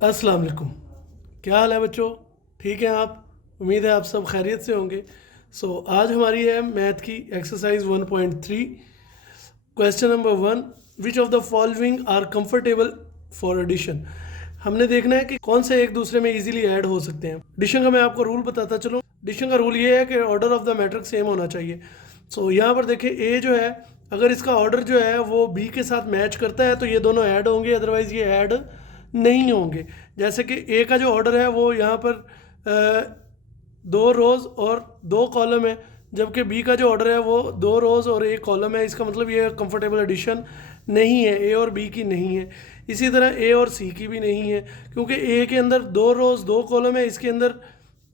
अस्सलाम वालेकुम। क्या हाल है बच्चों? ठीक हैं आप? उम्मीद है आप सब खैरियत से होंगे। आज हमारी है मैथ की exercise 1.3। Question number 1, which of the following are comfortable for addition. हमने देखना है कि कौन से एक दूसरे में इजीली ऐड हो सकते हैं। एडिशन का मैं आपको रूल बताता चलूँ। एडिशन का रूल ये है कि order of the matrix same होना चाहिए। यहाँ पर देखें, ए जो है, अगर इसका ऑर्डर जो है वो बी के साथ मैच करता है तो ये दोनों ऐड होंगे, अदरवाइज़ ये ऐड नहीं होंगे। जैसे कि ए का जो ऑर्डर है वो यहाँ पर 2 रोज़ और 2 कॉलम है, जबकि बी का जो ऑर्डर है वो 2 रोज़ और 1 कॉलम है। इसका मतलब ये कंफर्टेबल एडिशन नहीं है, ए और बी की नहीं है। इसी तरह ए और सी की भी नहीं है, क्योंकि ए के अंदर 2 रोज़ 2 कॉलम है, इसके अंदर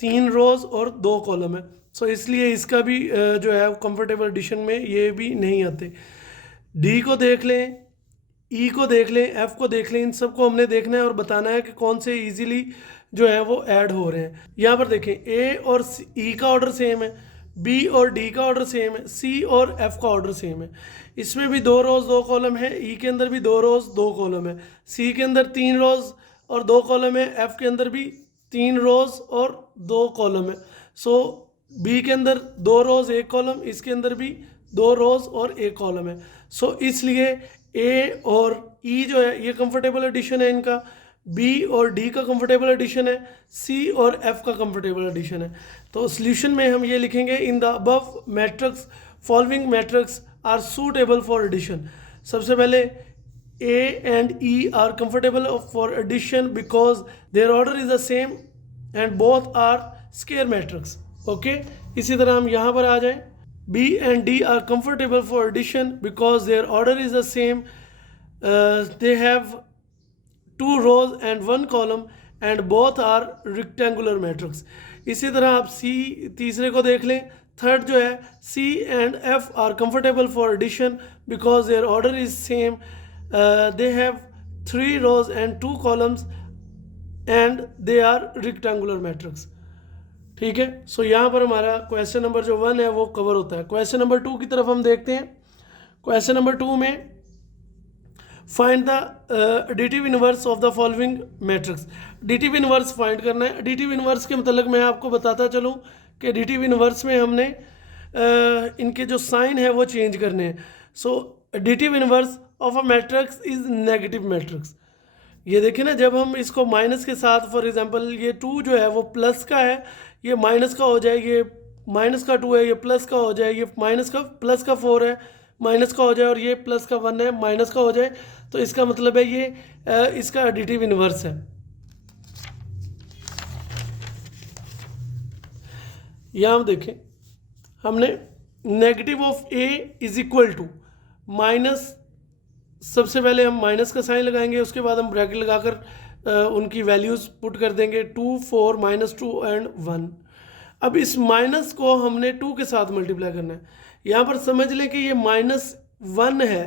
3 रोज़ और 2 कॉलम है। इसलिए इसका भी जो है कंफर्टेबल एडिशन में ये भी नहीं आते। डी को देख लें, ई को देख लें, एफ को देख लें, इन सबको हमने देखना है और बताना है कि कौन से इजीली जो है वो ऐड हो रहे हैं। यहाँ पर देखें, ए और ई का ऑर्डर सेम है, बी और डी का ऑर्डर सेम है, सी और एफ का ऑर्डर सेम है। इसमें भी 2 रोज़ 2 कॉलम है, ई के अंदर भी 2 रोज़ 2 कॉलम है, सी के अंदर 3 रोज़ और 2 कॉलम है, एफ के अंदर भी 3 रोज़ और 2 कॉलम है। बी के अंदर 2 रोज़ 1 कॉलम, इसके अंदर भी 2 रोज़ और 1 कॉलम है। इसलिए ए और ई जो है ये कंफर्टेबल एडिशन है इनका, बी और डी का कंफर्टेबल एडिशन है, सी और एफ का कंफर्टेबल एडिशन है। सोल्यूशन में हम ये लिखेंगे, in the above matrix following matrix are suitable for addition. सबसे पहले A and E are comfortable for addition because their order is the same and both are square matrix. Okay, इसी तरह हम यहाँ पर आ जाएं, B and D are comfortable for addition because their order is the same. They have 2 rows and 1 column and both are rectangular matrix. इसी तरह आप C तीसरे को देख लें, थर्ड जो है, C and F are comfortable for addition because their order is same. They have 3 rows and 2 columns and they are rectangular matrix. ठीक है। यहाँ पर हमारा क्वेश्चन नंबर जो 1 है वो कवर होता है। क्वेश्चन नंबर 2 की तरफ हम देखते हैं। क्वेश्चन नंबर 2 में find the additive inverse of the following matrix. Additive inverse find करना है। एडिटिव इनवर्स के मतलब मैं आपको बताता चलूँ कि एडिटिव इनवर्स में हमने इनके जो साइन है वो चेंज करने हैं। Additive inverse of a matrix is negative matrix. ये देखिए ना, जब हम इसको माइनस के साथ, फॉर एग्जांपल ये 2 जो है वो प्लस का है, ये माइनस का हो जाए, ये माइनस का 2 है, ये प्लस का हो जाए, ये माइनस का प्लस का 4 है, माइनस का हो जाए, और ये प्लस का 1 है, माइनस का हो जाए, तो इसका मतलब है ये इसका एडिटिव इनवर्स है। यहाँ हम देखें, हमने negative of A is equal to minus, सबसे पहले हम माइनस का साइन लगाएंगे, उसके बाद हम ब्रैकेट लगाकर उनकी वैल्यूज़ पुट कर देंगे, 2 4 -2 एंड 1। अब इस माइनस को हमने 2 के साथ मल्टीप्लाई करना है। यहाँ पर समझ लें कि ये -1 है।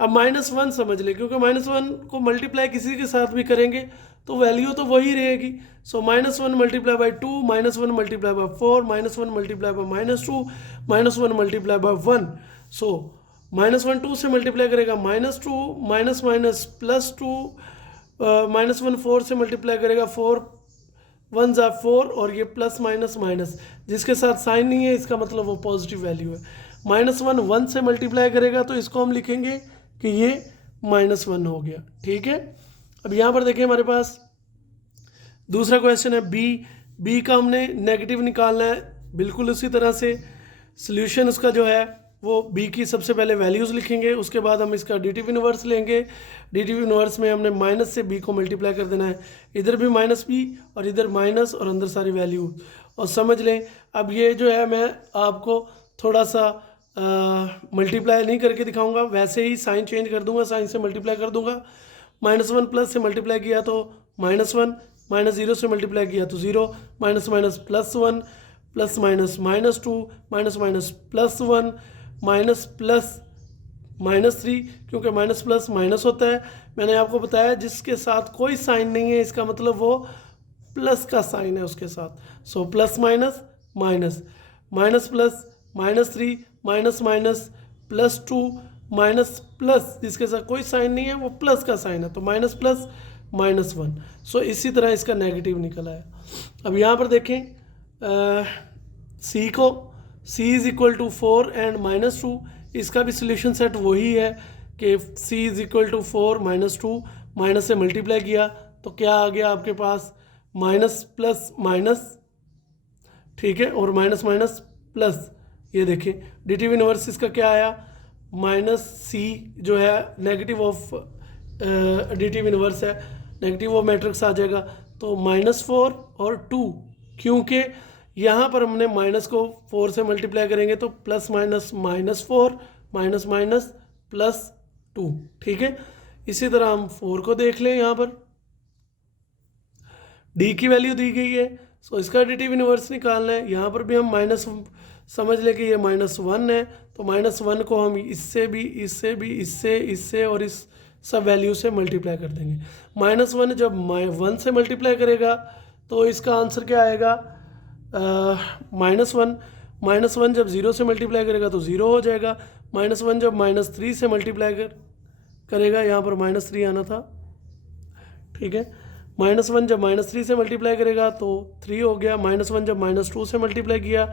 अब -1 समझ लें, क्योंकि -1 को मल्टीप्लाई किसी के साथ भी करेंगे तो वैल्यू तो वही रहेगी। -1 multiply by 2, -1 multiply by 4, -1 multiply by -2, -1 multiply by 1। -1 2 से मल्टीप्लाई करेगा, -2 माइनस माइनस +2, -1 4 से मल्टीप्लाई करेगा, 4 1 ज़ा 4, और ये प्लस माइनस माइनस जिसके साथ साइन नहीं है, इसका मतलब वो पॉजिटिव वैल्यू है। -1 1 से मल्टीप्लाई करेगा तो इसको हम लिखेंगे कि ये -1 हो गया। ठीक है। अब यहाँ पर देखें, हमारे पास दूसरा क्वेश्चन है बी का हमने नेगेटिव निकालना है। बिल्कुल उसी तरह से सोल्यूशन उसका जो है वो बी की सबसे पहले वैल्यूज़ लिखेंगे, उसके बाद हम इसका एडिटिव इनवर्स लेंगे। एडिटिव इनवर्स में हमने माइनस से बी को मल्टीप्लाई कर देना है, इधर भी माइनस बी और इधर माइनस और अंदर सारी वैल्यू, और समझ लें। अब ये जो है मैं आपको थोड़ा सा मल्टीप्लाई नहीं करके दिखाऊंगा, वैसे ही साइन चेंज कर दूंगा, साइन से मल्टीप्लाई कर दूंगा। -1 प्लस से मल्टीप्लाई किया तो -1, -0 से मल्टीप्लाई किया तो 0, minus minus +1, plus minus -2, minus minus +1, minus plus -3, क्योंकि माइनस प्लस माइनस होता है। मैंने आपको बताया जिसके साथ कोई साइन नहीं है, इसका मतलब वो प्लस का साइन है उसके साथ। Plus minus minus, minus plus -3, minus minus +2, minus plus जिसके साथ कोई साइन नहीं है वो प्लस का साइन है, तो माइनस प्लस -1। सो इसी तरह इसका नेगेटिव निकल आया। अब यहाँ पर देखें सी को, c is equal to 4 and -2, इसका भी सोल्यूशन सेट वही है कि c is equal to 4 -2, minus से मल्टीप्लाई किया तो क्या आ गया आपके पास, माइनस प्लस माइनस, ठीक है, और माइनस माइनस प्लस, ये देखिए डिटिव इनवर्स इसका क्या आया, -c जो है नेगेटिव ऑफ डिटिव इनवर्स है, नेगेटिव ऑफ मैट्रिक्स आ जाएगा, तो -4 और 2, क्योंकि यहाँ पर हमने माइनस को 4 से मल्टीप्लाई करेंगे तो प्लस माइनस -4 माइनस माइनस +2, ठीक है। इसी तरह हम 4 को देख लें, यहाँ पर d की वैल्यू दी गई है, सो इसका एडिटिव इनवर्स निकालना है। यहाँ पर भी हम माइनस समझ लें कि ये -1 है, तो -1 को हम इससे भी, इससे भी, इससे और इस सब वैल्यू से मल्टीप्लाई कर देंगे। -1 जब 1 से मल्टीप्लाई करेगा तो इसका आंसर क्या आएगा, -1। -1 जब 0 से मल्टीप्लाई करेगा तो 0 हो जाएगा। -1 जब -3 से मल्टीप्लाई करेगा, यहाँ पर -3 आना था, ठीक है। -1 जब -3 से मल्टीप्लाई करेगा तो 3 हो गया। -1 जब -2 से मल्टीप्लाई किया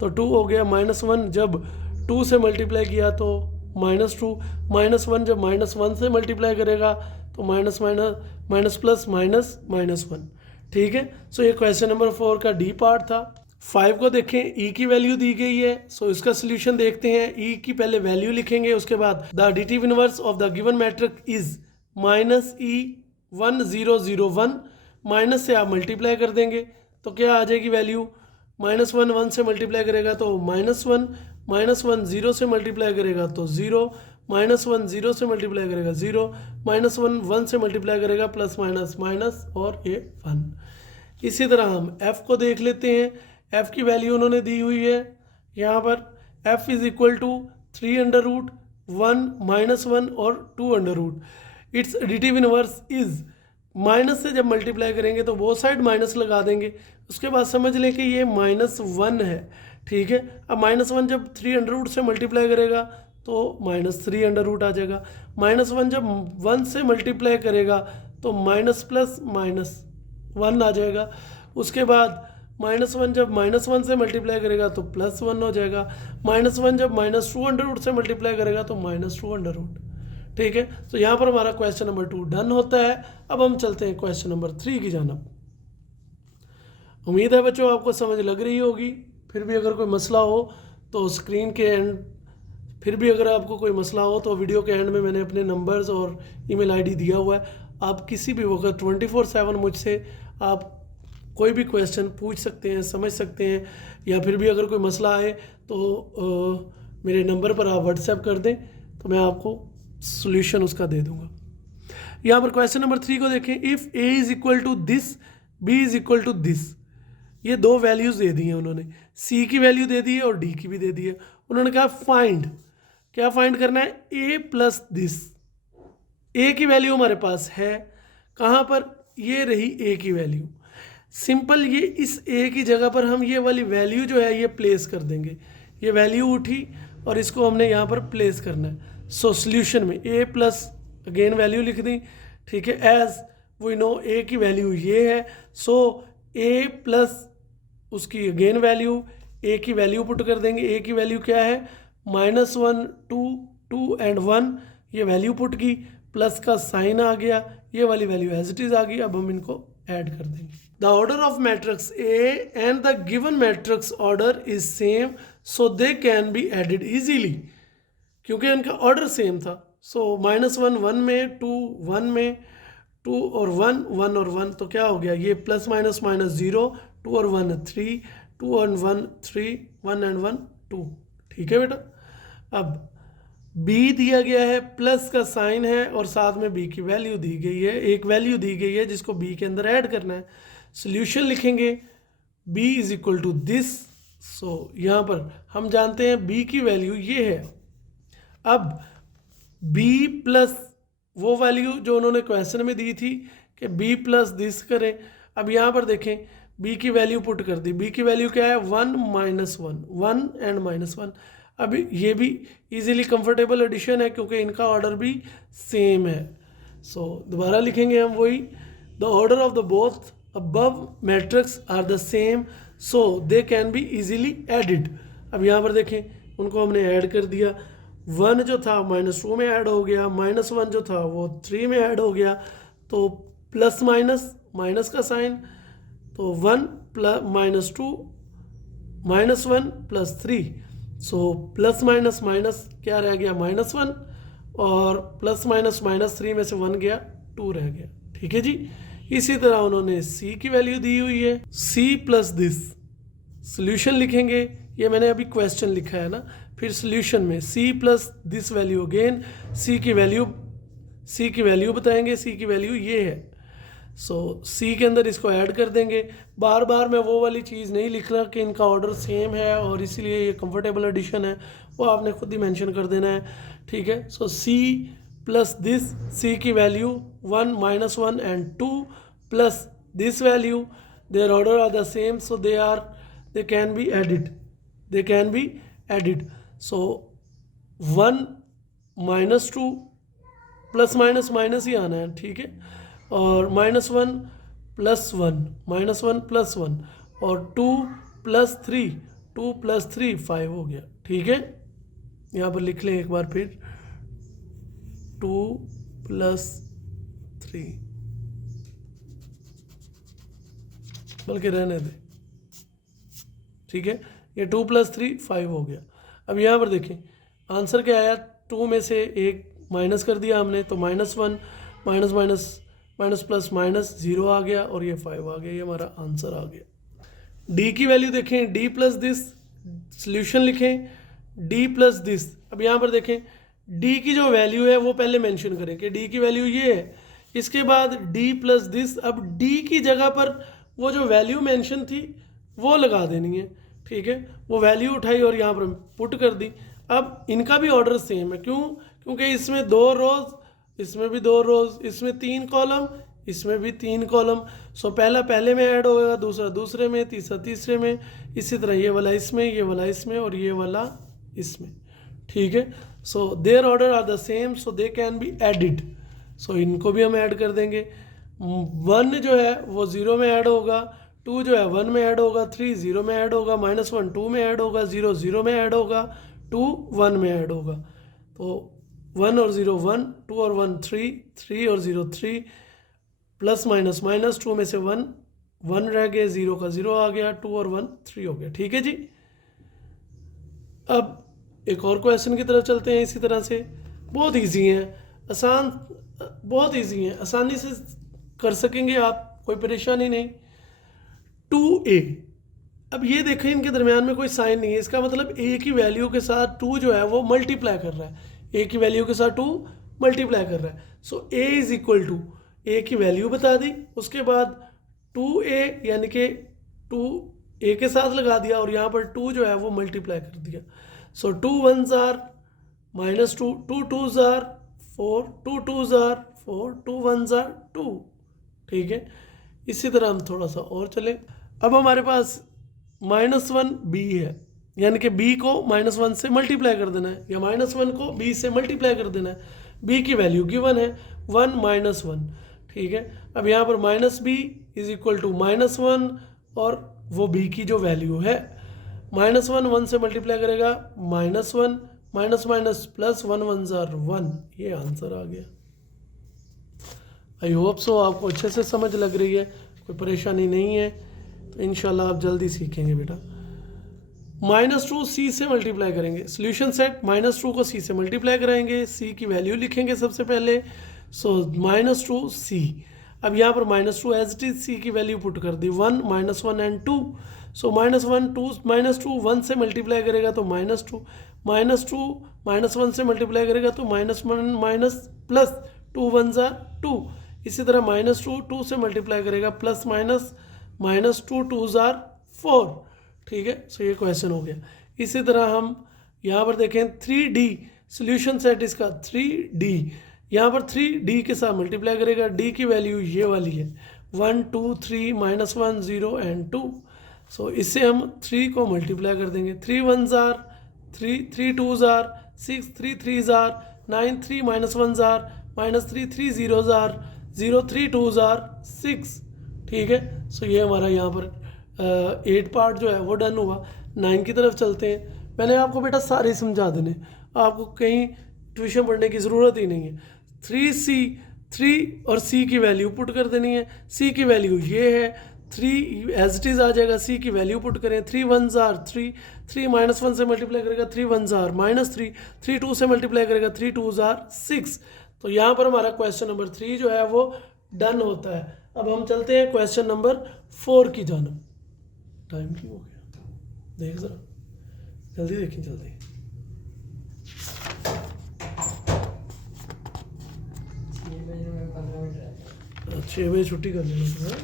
तो 2 हो गया। -1 जब 2 से मल्टीप्लाई किया तो -2। -1 जब -1 से मल्टीप्लाई करेगा तो माइनस प्लस -1, ठीक है। सो ये क्वेश्चन नंबर 4 का डी पार्ट था। 5 को देखें, e की वैल्यू दी गई है, सो इसका सोल्यूशन देखते हैं। e की पहले वैल्यू लिखेंगे, उसके बाद the additive inverse of the given matrix is -e1001, minus से आप मल्टीप्लाई कर देंगे तो क्या आ जाएगी वैल्यू, -1 1 से मल्टीप्लाई करेगा तो -1, -1 0 से मल्टीप्लाई करेगा तो 0, -1 0 से मल्टीप्लाई करेगा 0, -1 1 से मल्टीप्लाई करेगा प्लस माइनस माइनस और ये 1। इसी तरह हम f को देख लेते हैं। f की वैल्यू उन्होंने दी हुई है यहाँ पर, f इज़ इक्वल टू 3√1 -1 और 2√। It's additive inverse is, minus से जब मल्टीप्लाई करेंगे तो वो साइड माइनस लगा देंगे, उसके बाद समझ लें कि ये -1 है, ठीक है। अब -1 जब 3√, से मल्टीप्लाई करेगा तो -3√, आ जाएगा। -1 जब 1 से मल्टीप्लाई करेगा तो माइनस प्लस -1 आ जाएगा। उसके बाद -1 जब -1 से मल्टीप्लाई करेगा तो +1 हो जाएगा। -1 जब -2√, से मल्टीप्लाई करेगा तो -2√, ठीक है। तो यहाँ पर हमारा क्वेश्चन नंबर 2 डन होता है। अब हम चलते हैं क्वेश्चन नंबर 3 की जानब। उम्मीद है बच्चों आपको समझ लग रही होगी। फिर भी अगर कोई मसला हो तो स्क्रीन के एंड, फिर भी अगर आपको कोई मसला हो तो वीडियो के एंड में मैंने अपने नंबर्स और ईमेल आईडी दिया हुआ है। आप किसी भी वक्त 24/7 मुझसे आप कोई भी क्वेश्चन पूछ सकते हैं, समझ सकते हैं, या फिर भी अगर कोई मसला आए तो मेरे नंबर पर आप व्हाट्सएप कर दें तो मैं आपको सॉल्यूशन उसका दे दूंगा। यहाँ पर क्वेश्चन नंबर 3 को देखें। If a is equal to this, b is equal to this, ये दो वैल्यूज़ दे दी हैं उन्होंने, c की वैल्यू दे दी है और d की भी दे दी है। उन्होंने कहा फाइंड, क्या फाइंड करना है, a प्लस दिस। a की वैल्यू हमारे पास है कहाँ पर, ये रही a की वैल्यू। सिंपल, ये इस a की जगह पर हम ये वाली वैल्यू जो है ये प्लेस कर देंगे। ये वैल्यू उठी और इसको हमने यहाँ पर प्लेस करना है। सो सोल्यूशन में a प्लस, अगेन वैल्यू लिख दी, ठीक है। एज वी नो a की वैल्यू ये है, सो a प्लस उसकी अगेन वैल्यू, a की वैल्यू पुट कर देंगे। a की वैल्यू क्या है, -1 2 2 एंड 1, ये वैल्यू पुट की, प्लस का साइन आ गया, ये वाली वैल्यू एज इट इज़ आ गई। अब हम इनको ऐड कर देंगे। The order of matrix a and the given matrix order is same, so they can be added easily, क्योंकि इनका ऑर्डर सेम था। सो -1 1 में, 2 1 में, 2 और 1 1 और 1, तो क्या हो गया, ये प्लस माइनस माइनस 0, 2 और 1 3, 2 और 1 3, 1 एंड 1 2, ठीक है बेटा। अब b दिया गया है, प्लस का साइन है और साथ में b की वैल्यू दी गई है, एक वैल्यू दी गई है जिसको b के अंदर ऐड करना है। सोल्यूशन लिखेंगे b is equal to this. So यहाँ पर हम जानते हैं b की वैल्यू ये है। अब b प्लस वो वैल्यू जो उन्होंने क्वेश्चन में दी थी कि b प्लस दिस करें। अब यहाँ पर देखें b की वैल्यू पुट कर दी। b की वैल्यू क्या है, 1 -1, 1 एंड -1। अब ये भी इजीली कंफर्टेबल एडिशन है क्योंकि इनका ऑर्डर भी सेम है। सो दोबारा लिखेंगे हम वही, the order of the both above matrix are the same so they can be easily added. अब यहाँ पर देखें उनको हमने ऐड कर दिया, 1 जो था -2 में ऐड हो गया, -1 जो था वो 3 में ऐड हो गया, तो प्लस माइनस माइनस का साइन, तो 1 + -2 -1 + 3, सो प्लस माइनस माइनस क्या रह गया -1, और प्लस माइनस -3 में से 1 गया 2 रह गया। ठीक है जी। इसी तरह उन्होंने c की वैल्यू दी हुई है, c + दिस, सोल्यूशन लिखेंगे, ये मैंने अभी क्वेश्चन लिखा है ना, फिर सोल्यूशन में c + this value again, c की वैल्यू बताएंगे, c की वैल्यू ये है, सो c के अंदर इसको ऐड कर देंगे। बार बार मैं वो वाली चीज़ नहीं लिख रहा कि इनका ऑर्डर सेम है और इसीलिए ये कंफर्टेबल एडिशन है, वो आपने खुद ही मेंशन कर देना है। ठीक है, सो c + दिस, c की value 1 -1 and 2 plus this value, their order are the same so they can be added, so 1 -2 plus minus minus ही आना है। ठीक है, और -1 + 1 -1 + 1 और 2 + 3 2 + 3 5 हो गया। ठीक है, यहाँ पर लिख लें एक बार फिर, 2 + 3, बल्कि रहने दें। ठीक है, ये 2 + 3 5 हो गया। अब यहाँ पर देखें आंसर क्या आया, 2 में से 1 माइनस कर दिया हमने, तो -1 minus minus minus plus minus 0 आ गया और ये 5 आ गया, ये हमारा आंसर आ गया। डी की वैल्यू देखें, d + दिस, सोल्यूशन लिखें d + दिस। अब यहाँ पर देखें d की जो वैल्यू है वो पहले मेंशन करें कि d की वैल्यू ये है, इसके बाद d + दिस। अब d की जगह पर वो जो वैल्यू मेंशन थी वो लगा देनी है। ठीक है, वो वैल्यू उठाई और यहाँ पर पुट कर दी। अब इनका भी ऑर्डर सेम है, क्यों? क्योंकि इसमें 2 रोज, इसमें भी 2 रोज, इसमें 3 कॉलम, इसमें भी 3 कॉलम। सो पहला पहले में ऐड होगा, दूसरा दूसरे में, तीसरा तीसरे में, इसी तरह ये वाला इसमें, ये वाला इसमें और ये वाला इसमें। ठीक है, so their order are the same so they can be added. So इनको भी हम ऐड कर देंगे। 1 जो है वो 0 में ऐड होगा, 2 जो है 1 में ऐड होगा, 3 0 में ऐड होगा, -1 2 में ऐड होगा, 0 0 में ऐड होगा, 2 1 में ऐड होगा। तो 1 और 0 1, 2 और 1 3, 3 और 0 3, प्लस माइनस माइनस, 2 में से 1 1 रह गए, 0 का 0 आ गया, 2 और 1 3 हो गया। ठीक है जी। अब एक और क्वेश्चन की तरफ चलते हैं। इसी तरह से बहुत इजी है, बहुत इजी है, आसानी से कर सकेंगे आप, कोई परेशानी नहीं। 2a, अब ये देखें इनके दरमियान में कोई साइन नहीं है, इसका मतलब a की वैल्यू के साथ 2 जो है वो मल्टीप्लाई कर रहा है, a की वैल्यू के साथ 2 मल्टीप्लाई कर रहा है। सो a = a की वैल्यू बता दी, उसके बाद 2a यानी कि 2 a के साथ लगा दिया और यहाँ पर 2 जो है वो मल्टीप्लाई कर दिया। सो 2 1s are -2, 2 2s are 4, 2 2s are 4, 2 1s are 2। ठीक है, इसी तरह हम थोड़ा सा और चलें। अब हमारे पास -1b है, यानी कि b को -1 से मल्टीप्लाई कर देना है, या -1 को b से मल्टीप्लाई कर देना है। b की वैल्यू गिवन है 1 -1। ठीक है, अब यहाँ पर -b = -1 और वो b की जो वैल्यू है, -1 1 से मल्टीप्लाई करेगा, -1 minus minus plus 1 1s are 1, ये आंसर आ गया। आई होप सो आपको अच्छे से समझ लग रही है, कोई परेशानी नहीं है, तो इंशाल्लाह आप जल्दी सीखेंगे बेटा। -2 c से मल्टीप्लाई करेंगे, सोल्यूशन सेट, -2 को c से मल्टीप्लाई करेंगे, c की वैल्यू लिखेंगे सबसे पहले, सो -2 c। अब यहाँ पर -2 एज इट इज c की वैल्यू पुट कर दी, 1 -1 एंड 2। सो -1 2 -2 1 से मल्टीप्लाई करेगा तो -2, -2 -1 से मल्टीप्लाई करेगा तो -1 माइनस प्लस 2 1s are 2। इसी तरह -2 2 से मल्टीप्लाई करेगा, प्लस माइनस -2 2s are 4। ठीक है, सो ये क्वेश्चन हो गया। इसी तरह हम यहाँ पर देखें 3d, सोल्यूशन सेट इसका 3d, यहाँ पर 3d के साथ मल्टीप्लाई करेगा, d की वैल्यू ये वाली है 1 2 3 -1 0 एंड 2। सो इससे हम 3 को मल्टीप्लाई कर देंगे, 3 1s are 3, 3 2s are 6, 3 3s are 9, 3 -1s are -3, 3 zeros are 0, 3 twos are 6, ठीक है। सो ये हमारा यहाँ पर 8 पार्ट जो है वो डन हुआ। 9 की तरफ चलते हैं। मैंने आपको बेटा सारे समझा देने, आपको कहीं ट्यूशन पढ़ने की ज़रूरत ही नहीं है। 3C, 3 और C की वैल्यू पुट कर देनी है। C की वैल्यू ये है, 3 एज इट इज़ आ जाएगा। C की वैल्यू पुट करें, 3 1s are 3, 3 -1 से मल्टीप्लाई करेगा 3 1s are -3, 3 2 से मल्टीप्लाई करेगा 3 2s are 6। तो यहाँ पर हमारा क्वेश्चन नंबर 3 जो है वो डन होता है। अब हम चलते हैं क्वेश्चन नंबर 4 की जानब। टाइम क्यों हो गया, देख ज़रा जल्दी देखें, जल्दी। 6 बजे छुट्टी कर लेना।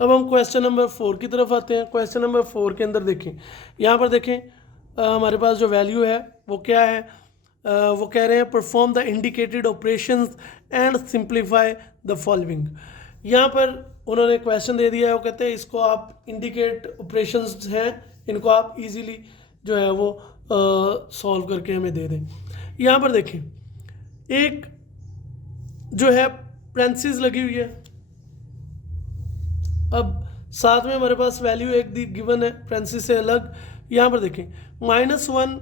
अब हम क्वेश्चन नंबर 4 की तरफ आते हैं। क्वेश्चन नंबर 4 के अंदर देखें, यहाँ पर देखें हमारे पास जो वैल्यू है वो क्या है। वो कह रहे हैं perform the indicated operations and simplify the following. यहाँ पर उन्होंने क्वेश्चन दे दिया है, वो कहते हैं इसको आप इंडिकेट ऑपरेशंस हैं, इनको आप इजीली जो है वो सॉल्व करके हमें दे दें। यहाँ पर देखें एक जो है पेरेंथेसिस लगी हुई है। अब साथ में हमारे पास वैल्यू एक दी गिवन है पेरेंथेसिस से अलग। यहाँ पर देखें -1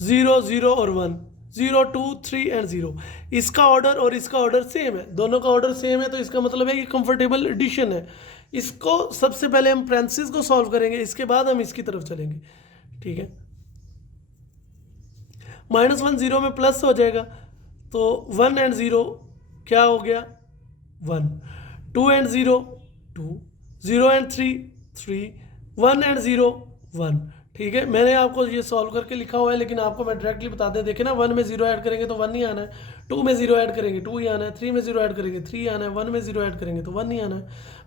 0 0 और 1, 0 2 3 एंड 0। इसका ऑर्डर और इसका ऑर्डर सेम है, दोनों का ऑर्डर सेम है, तो इसका मतलब है कि कंफर्टेबल एडिशन है। इसको सबसे पहले हम पेरेंथेसिस को सॉल्व करेंगे, इसके बाद हम इसकी तरफ चलेंगे, ठीक है। -1 0 में प्लस हो जाएगा, तो 1 एंड 0 क्या हो गया 1, 2 एंड 0 2, 0 एंड 3 3, 1 एंड 0 1, ठीक है। मैंने आपको ये सॉल्व करके लिखा हुआ है, लेकिन आपको मैं डायरेक्टली बता दें। देखें ना, 1 में 0 ऐड करेंगे तो 1 नहीं आना है, 2 में 0 ऐड करेंगे 2 ही आना है, 3 में 0 ऐड करेंगे 3 आना है, 1 में 0 ऐड करेंगे तो 1 नहीं आना है।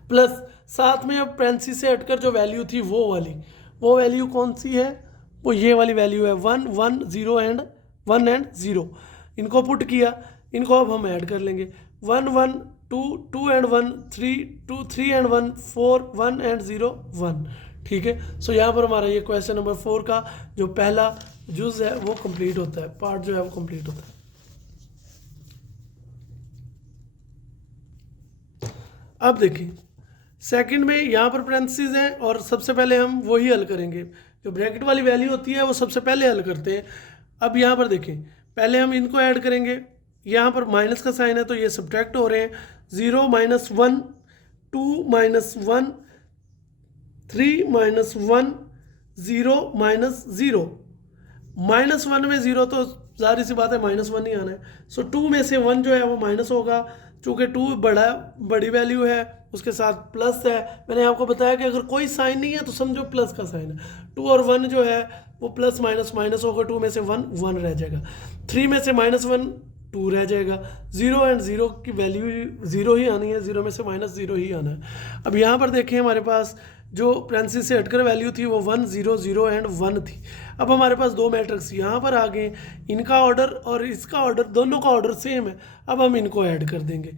प्लस साथ में अब पेरेंथेसिस से हटकर जो वैल्यू थी वो वाली, वो वैल्यू कौन सी है, वो ये वाली वैल्यू है 1 1 0 एंड 1 एंड 0। इनको पुट किया, इनको अब हम ऐड कर लेंगे। 1 1 2 2 एंड 1 3 2 3 एंड 1 4 1 एंड 0 1, ठीक है। सो यहाँ पर हमारा ये क्वेश्चन नंबर 4 का जो पहला जुज है वो कंप्लीट होता है, पार्ट जो है वो कंप्लीट होता है। अब देखिए सेकंड में यहाँ पर पेरेंथेसिस हैं और सबसे पहले हम वही हल करेंगे, जो ब्रैकेट वाली वैल्यू होती है वो सबसे पहले हल करते हैं। अब यहाँ पर देखें, पहले हम इनको ऐड करेंगे। यहाँ पर माइनस का साइन है तो ये सब्ट्रैक्ट हो रहे हैं। 0 -1 2 -1 3 -1 0 -0। -1 में 0 तो जाहिर सी बात है -1 ही आना है। सो 2 में से 1 जो है वो माइनस होगा, चूँकि 2 बड़ी वैल्यू है, उसके साथ प्लस है। मैंने आपको बताया कि अगर कोई साइन नहीं है तो समझो प्लस का साइन है। 2 और 1 जो है वो प्लस माइनस माइनस होगा, 2 में से 1 1 रह जाएगा, 3 में से -1 2 रह जाएगा। 0 एंड 0 की वैल्यू 0 ही आनी है, 0 में से -0 ही आना है। अब यहाँ पर देखें हमारे पास जो पेरेंथेसिस से हटकर वैल्यू थी वो 1 0 0 एंड 1 थी। अब हमारे पास दो मैट्रिक्स यहाँ पर आ गए, इनका ऑर्डर और इसका ऑर्डर, दोनों का ऑर्डर सेम है। अब हम इनको ऐड कर देंगे।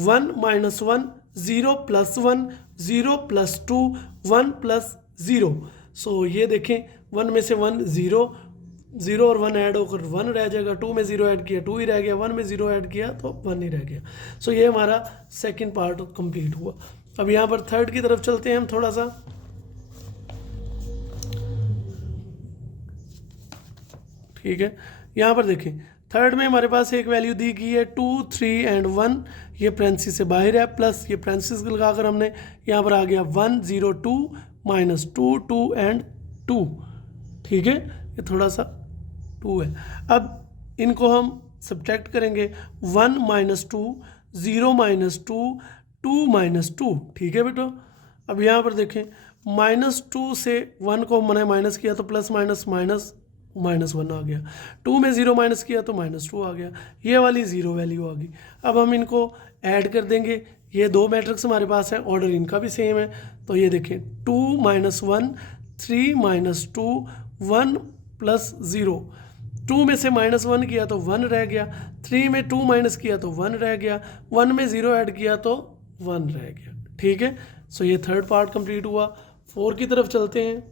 1 -1 0 + 1 0 + 2 1 + 0। सो ये देखें 1 में से 1 0 0 और 1 ऐड होकर 1 रह जाएगा, 2 में 0 ऐड किया 2 ही रह गया, 1 में 0 ऐड किया तो 1 ही रह गया। सो ये हमारा सेकंड पार्ट कंप्लीट हुआ। अब यहाँ पर थर्ड की तरफ चलते हैं हम थोड़ा सा। ठीक है, यहाँ पर देखें थर्ड में हमारे पास एक वैल्यू दी गई है 2 3 एंड 1। ये पेरेंथेसिस से बाहर है, प्लस ये पेरेंथेसिस लगाकर हमने यहाँ पर आ गया 1 0 2 -2 2 एंड 2। ठीक है, ये थोड़ा सा 2 है। अब इनको हम सब्ट्रैक्ट करेंगे। 1 -2 0 -2 2 -2। ठीक है बेटो, अब यहाँ पर देखें -2 से 1 को मैंने माइनस किया तो प्लस माइनस माइनस -1 आ गया, 2 में 0 माइनस किया तो -2 आ गया, ये वाली 0 वैल्यू आ गई। अब हम इनको ऐड कर देंगे। ये दो मैट्रिक्स हमारे पास है, ऑर्डर इनका भी सेम है, तो ये देखें 2 -1 3 -2 1 + 0। 2 में से -1 किया तो 1 रह गया, 3 में 2 माइनस किया तो 1 रह गया, 1 में 0 ऐड किया तो 1 रह गया। ठीक है, सो ये थर्ड पार्ट कंप्लीट हुआ। 4 की तरफ चलते हैं।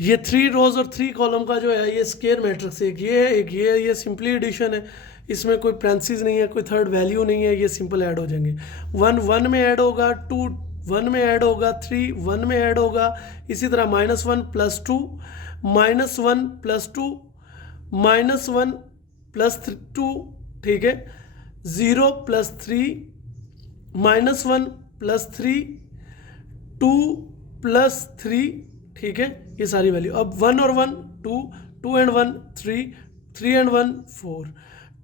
ये 3 रोज और 3 कॉलम का जो है ये स्क्वायर मैट्रिक्स, एक ये है एक ये है, ये सिंपली एडिशन है, इसमें कोई पैरेंथेसिस नहीं है, कोई थर्ड वैल्यू नहीं है, ये सिंपल ऐड हो जाएंगे। 1 1 में ऐड होगा, 2 1 में ऐड होगा, 3 1 में ऐड होगा, इसी तरह -1 + 2 -1 + 2 -1 + 2, ठीक है, 0 + 3 -1 + 3 2 + 3, ठीक है, ये सारी वैल्यू। अब 1 और 1 2, 2 एंड 1 3, 3 एंड 1 4,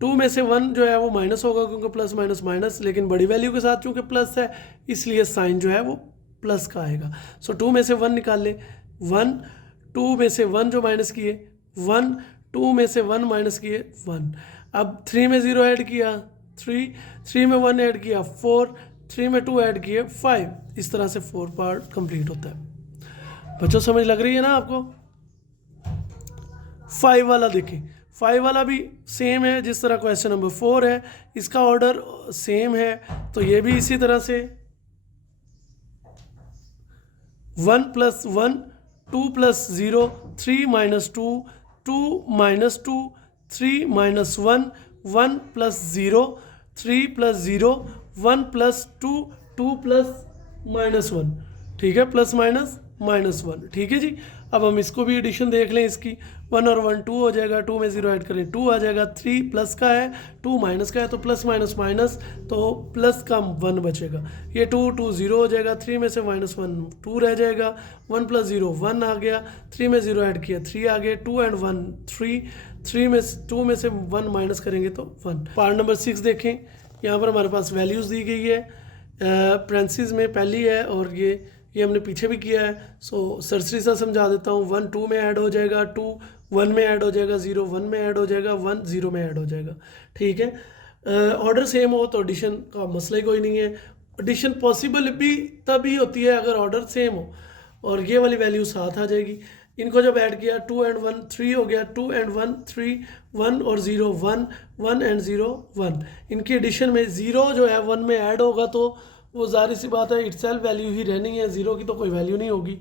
2 में से 1 जो है वो माइनस होगा क्योंकि प्लस माइनस माइनस, लेकिन बड़ी वैल्यू के साथ चूंकि प्लस है इसलिए साइन जो है वो प्लस का आएगा। सो 2 में से 1 निकाल ले, 1, 2 में से 1 जो माइनस किए 1, 2 में से 1 माइनस किए 1। अब 3 में 0 ऐड किया 3, 3 में 1 ऐड किया 4, 3 में 2 ऐड किए 5। इस तरह से 4 पार्ट कंप्लीट होता है। बच्चों समझ लग रही है ना आपको? 5 वाला देखें, 5 वाला भी सेम है जिस तरह क्वेश्चन नंबर 4 है, इसका ऑर्डर सेम है, तो ये भी इसी तरह से 1 + 1 2 + 0 3 - 2 2 - 2 3 - 1 1 + 0 3 + 0 1 + 2 2 + -1, ठीक है, ±-1, ठीक है जी। अब हम इसको भी एडिशन देख लें इसकी, 1 और 1 2 हो जाएगा, 2 में 0 ऐड करें 2 आ जाएगा, 3 प्लस का है 2 माइनस का है तो प्लस माइनस माइनस, तो प्लस का 1 बचेगा, ये 2 2 0 हो जाएगा, 3 में से -1 2 रह जाएगा, 1 + 0 1 आ गया, 3 में 0 ऐड किया 3 आ गए, 2 एंड 1 3, 2 में से 1 माइनस करेंगे तो 1। पार्ट नंबर 6 देखें, यहाँ पर हमारे पास वैल्यूज़ दी गई है, पैरेंथेसिस में पहली है और ये हमने पीछे भी किया है। सो सरसरी सा समझा देता हूँ, 1 2 में ऐड हो जाएगा, 2 1 में ऐड हो जाएगा, 0 1 में ऐड हो जाएगा, 1 0 में ऐड हो जाएगा, ठीक है। ऑर्डर सेम हो तो एडिशन का मसला ही कोई नहीं है। एडिशन पॉसिबल भी तभी होती है अगर ऑर्डर सेम हो, और ये वाली वैल्यू साथ आ जाएगी। इनको जब ऐड किया 2 एंड 1 3 हो गया, 2 एंड 1 3, 1 और 0 1, 1 एंड 0 1। इनकी एडिशन में 0 जो है 1 में ऐड होगा तो वो जाहिर सी बात है इटसेल्फ वैल्यू ही रहनी है, 0 की तो कोई वैल्यू नहीं होगी।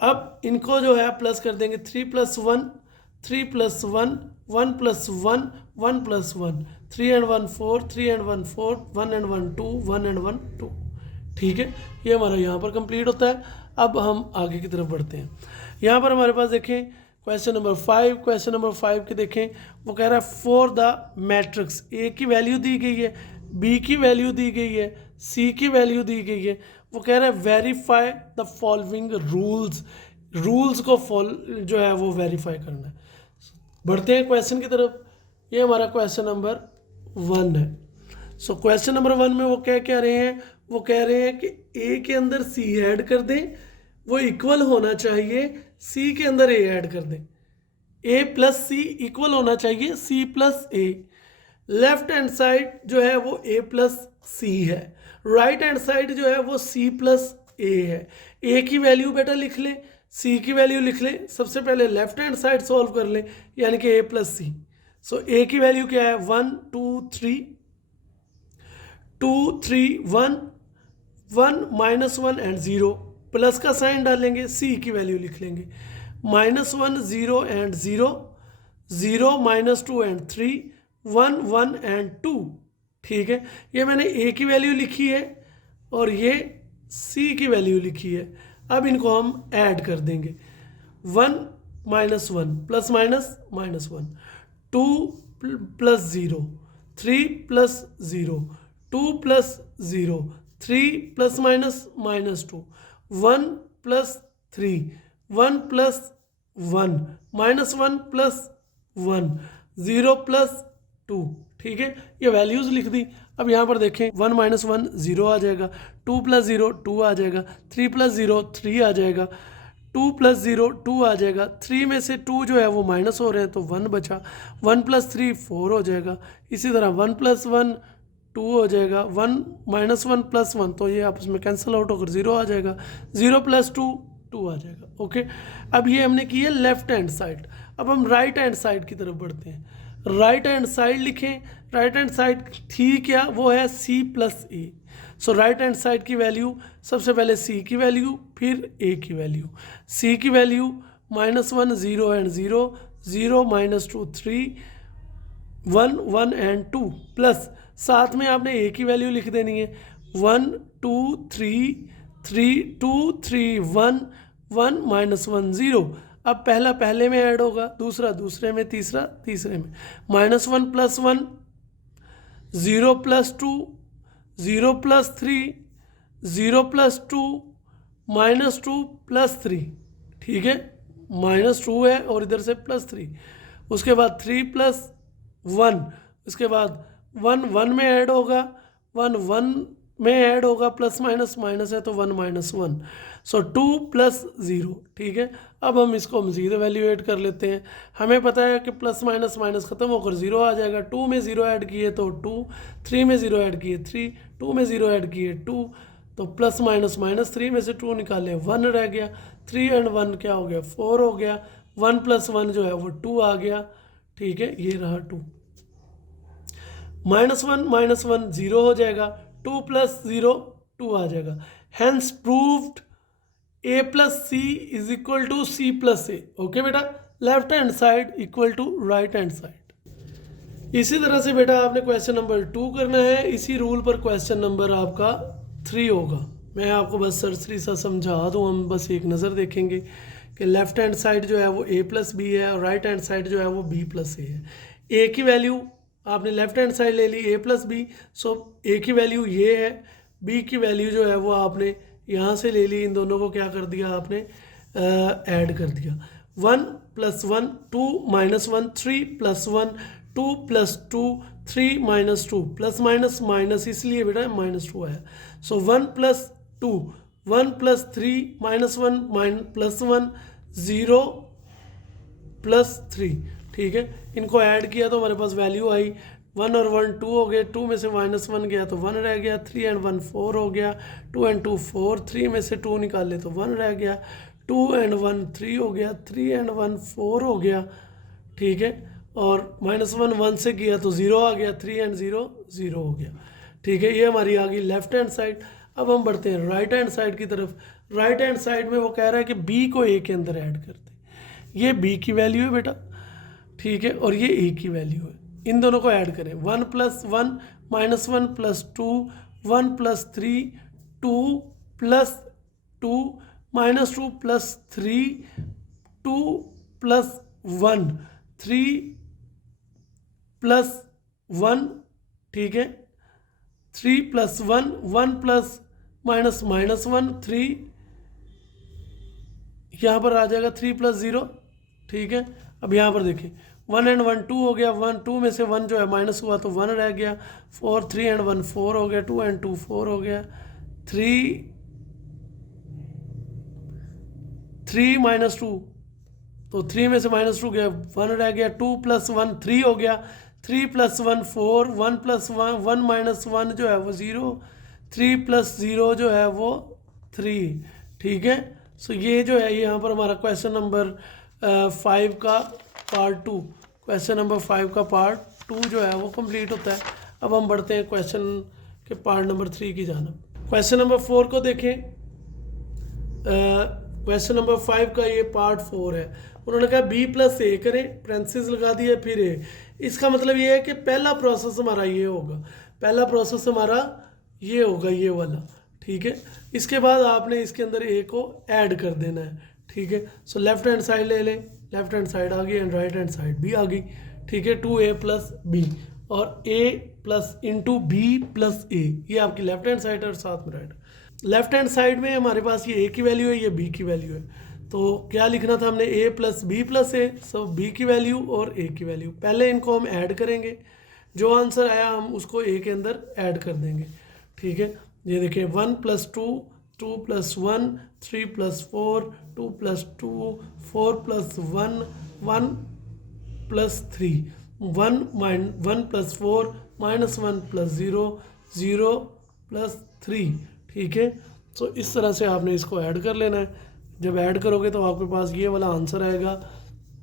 अब इनको जो है प्लस कर देंगे, 3 + 1 3 + 1 1 + 1 1 + 1 3 एंड 1 4 3 एंड 1 4 1 एंड 1 2 1 एंड 1 2, ठीक है, ये हमारा यहाँ पर कंप्लीट होता है। अब हम आगे की तरफ बढ़ते हैं। यहाँ पर हमारे पास देखें क्वेश्चन नंबर 5, क्वेश्चन नंबर 5 के देखें, वो कह रहा है फॉर द मैट्रिक्स, ए की वैल्यू दी गई है, बी की वैल्यू दी गई है, सी की वैल्यू दी गई है। वो कह रहा है verify the following rules, rules को जो है वो वेरीफाई करना है। बढ़ते हैं क्वेश्चन की तरफ, ये हमारा क्वेश्चन नंबर 1 है। सो क्वेश्चन नंबर 1 में वो क्या रहे हैं, वो कह रहे हैं कि ए के अंदर सी ऐड कर दें, वो इक्वल होना चाहिए सी के अंदर ए ऐड कर दें, ए + सी इक्वल होना चाहिए सी + ए। लेफ्ट हैंड साइड जो है वो ए + सी है, राइट हैंड साइड जो है वो सी + ए है। ए की वैल्यू बेटा लिख ले, सी की वैल्यू लिख ले, सबसे पहले लेफ्ट हैंड साइड सॉल्व कर ले, यानी कि ए + सी। सो ए की वैल्यू क्या है 1 2 3 2 3 1 1 -1 एंड 0, प्लस का साइन डालेंगे, सी की वैल्यू लिख लेंगे -1 0 एंड 0 0 -2 एंड 3 1 1 एंड 2, ठीक है। ये मैंने ए की वैल्यू लिखी है और ये सी की वैल्यू लिखी है। अब इनको हम ऐड कर देंगे, 1 -1 प्लस माइनस -1, 2 + 0 3 + 0 2 + 0 3 ± -2 1 + 3 1 + 1 -1 + 1 0 + 2, ठीक है, ये वैल्यूज़ लिख दी। अब यहाँ पर देखें 1 - 1 0 आ जाएगा, 2 + 0 2 आ जाएगा, 3 + 0 3 आ जाएगा, 2 + 0 2 आ जाएगा, 3 में से 2 जो है वो माइनस हो रहे हैं तो 1 बचा, 1 + 3 4 हो जाएगा। इसी तरह 1 + 1 2 हो जाएगा, 1 - 1 + 1 तो ये आपस में कैंसिल आउट होकर 0 आ जाएगा, 0 + 2 2 आ जाएगा, ओके। अब ये हमने की है लेफ्ट हैंड साइड। अब हम राइट हैंड साइड की तरफ बढ़ते हैं। राइट हैंड साइड लिखें, राइट हैंड साइड थी क्या, वो है C + A। So right hand side की वैल्यू सबसे पहले C की वैल्यू फिर A की वैल्यू, C की वैल्यू -1 0 एंड 0, 0 -2 3, 1 1 एंड 2 प्लस साथ में आपने ए की वैल्यू लिख देनी है 1 2 3 3 2 3 1 1 -1 0। अब पहला पहले में ऐड होगा, दूसरा दूसरे में, तीसरा तीसरे में। -1 + 1, 0 + 2, 0 + 3, 0 + 2, -2 + 3, ठीक है, -2 है और इधर से +3, उसके बाद 3 + 1, उसके बाद 1 1 में ऐड होगा, 1 1 में ऐड होगा, प्लस माइनस माइनस है तो 1 -1, सो 2 + 0, ठीक है। अब हम इसको मज़ीद वैल्यूएट कर लेते हैं। हमें पता है कि प्लस माइनस माइनस ख़त्म होकर 0 आ जाएगा। 2 में 0 ऐड किए तो 2, 3 में 0 ऐड किए 3, 2 में 0 ऐड किए 2, तो प्लस माइनस माइनस 3 में से 2 निकाले 1 रह गया, 3 एंड 1 क्या हो गया 4 हो गया, 1 + 1 जो है वो 2 आ गया, ठीक है, ये रहा 2। -1 -1 0 हो जाएगा, 2 + 0 2 आ जाएगा। Hence proved a + c = c + a। Okay बेटा, left hand side equal to right hand side. इसी तरह से बेटा आपने क्वेश्चन नंबर 2 करना है। इसी रूल पर क्वेश्चन नंबर आपका 3 होगा। मैं आपको बस सरसरी सा समझा दूँ, हम बस एक नज़र देखेंगे कि लेफ्ट हैंड साइड जो है वो a + b है और राइट हैंड साइड जो है वो b + a है। a की वैल्यू आपने लेफ्ट हैंड साइड ले ली a + b, सो a की वैल्यू ये है, b की वैल्यू जो है वो आपने यहाँ से ले ली, इन दोनों को क्या कर दिया आपने ऐड कर दिया। 1 + 1 2 -1 3 + 1 2 + 2 3 -2, प्लस माइनस माइनस इसलिए बेटा -2 आया। सो 1 + 2 1 + 3 -1 + 1 0 + 3, ठीक है। इनको ऐड किया तो हमारे पास वैल्यू आई 1 और 1 2 हो गए, 2 में से -1 गया तो 1 रह गया, 3 एंड 1 4 हो गया, 2 एंड 2 4, 3 में से 2 निकाले तो 1 रह गया, 2 एंड 1 3 हो गया, 3 एंड 1 4 हो गया, ठीक है, और -1 1 से किया तो 0 आ गया, 3 एंड 0 0 हो गया, ठीक है। ये हमारी आ गई लेफ्ट हैंड साइड। अब हम बढ़ते हैं राइट हैंड साइड की तरफ। राइट हैंड साइड में वो कह रहा है कि b को a के अंदर ऐड कर दे। ये b की वैल्यू है बेटा, ठीक है, और ये a की वैल्यू है, इन दोनों को ऐड करें। 1 + 1 -1 + 2 1 + 3 2 + 2 -2 + 3 2 + 1 3 + 1, ठीक है, 3 + 1 1 + -1 3, यहाँ पर आ जाएगा 3 + 0, ठीक है। अब यहाँ पर देखिए 1 एंड 1 2 हो गया, 1 2 में से 1 जो है माइनस हुआ तो 1 रह गया, 4 3 एंड 1 4 हो गया, 2 एंड 2 4 हो गया, 3 -2 तो 3 में से -2 गया 1 रह गया, 2 + 1 3 हो गया, 3 + 1 4, 1 + 1 -1 जो है वो 0, 3 + 0 जो है वो 3, ठीक है। सो ये जो है यहाँ पर हमारा क्वेश्चन नंबर 5 का पार्ट 2, क्वेश्चन नंबर 5 का पार्ट 2 जो है वो कंप्लीट होता है। अब हम बढ़ते हैं क्वेश्चन के पार्ट नंबर 3 की जानब। क्वेश्चन नंबर 4 को देखें। क्वेश्चन नंबर 5 का ये पार्ट 4 है। उन्होंने कहा b + a करें, पेरेंथेसिस लगा दिया, फिर a। इसका मतलब ये है कि पहला प्रोसेस हमारा ये होगा, पहला प्रोसेस हमारा ये होगा, ये वाला, ठीक है। इसके बाद आपने इसके अंदर a को ऐड कर देना है, ठीक है। सो लेफ्ट हैंड साइड ले लें, लेफ्ट हैंड साइड आ गई एंड राइट हैंड साइड भी आ गई, ठीक है। 2a + b और a + इंटू b + a, ये आपकी लेफ्ट हैंड साइड है और साथ में राइट। लेफ्ट हैंड साइड में हमारे पास ये a की वैल्यू है, ये b की वैल्यू है, तो क्या लिखना था हमने a + b + a, सब b की वैल्यू और a की वैल्यू। पहले इनको हम ऐड करेंगे, जो आंसर आया हम उसको a के अंदर ऐड कर देंगे, ठीक है। ये देखिए 1 + 2 2 + 1 3 + 4 2 + 2 4 + 1 1 + 3 1 + 4 -1 + 0 0 + 3, ठीक है। तो इस तरह से आपने इसको ऐड कर लेना है। जब ऐड करोगे तो आपके पास ये वाला आंसर आएगा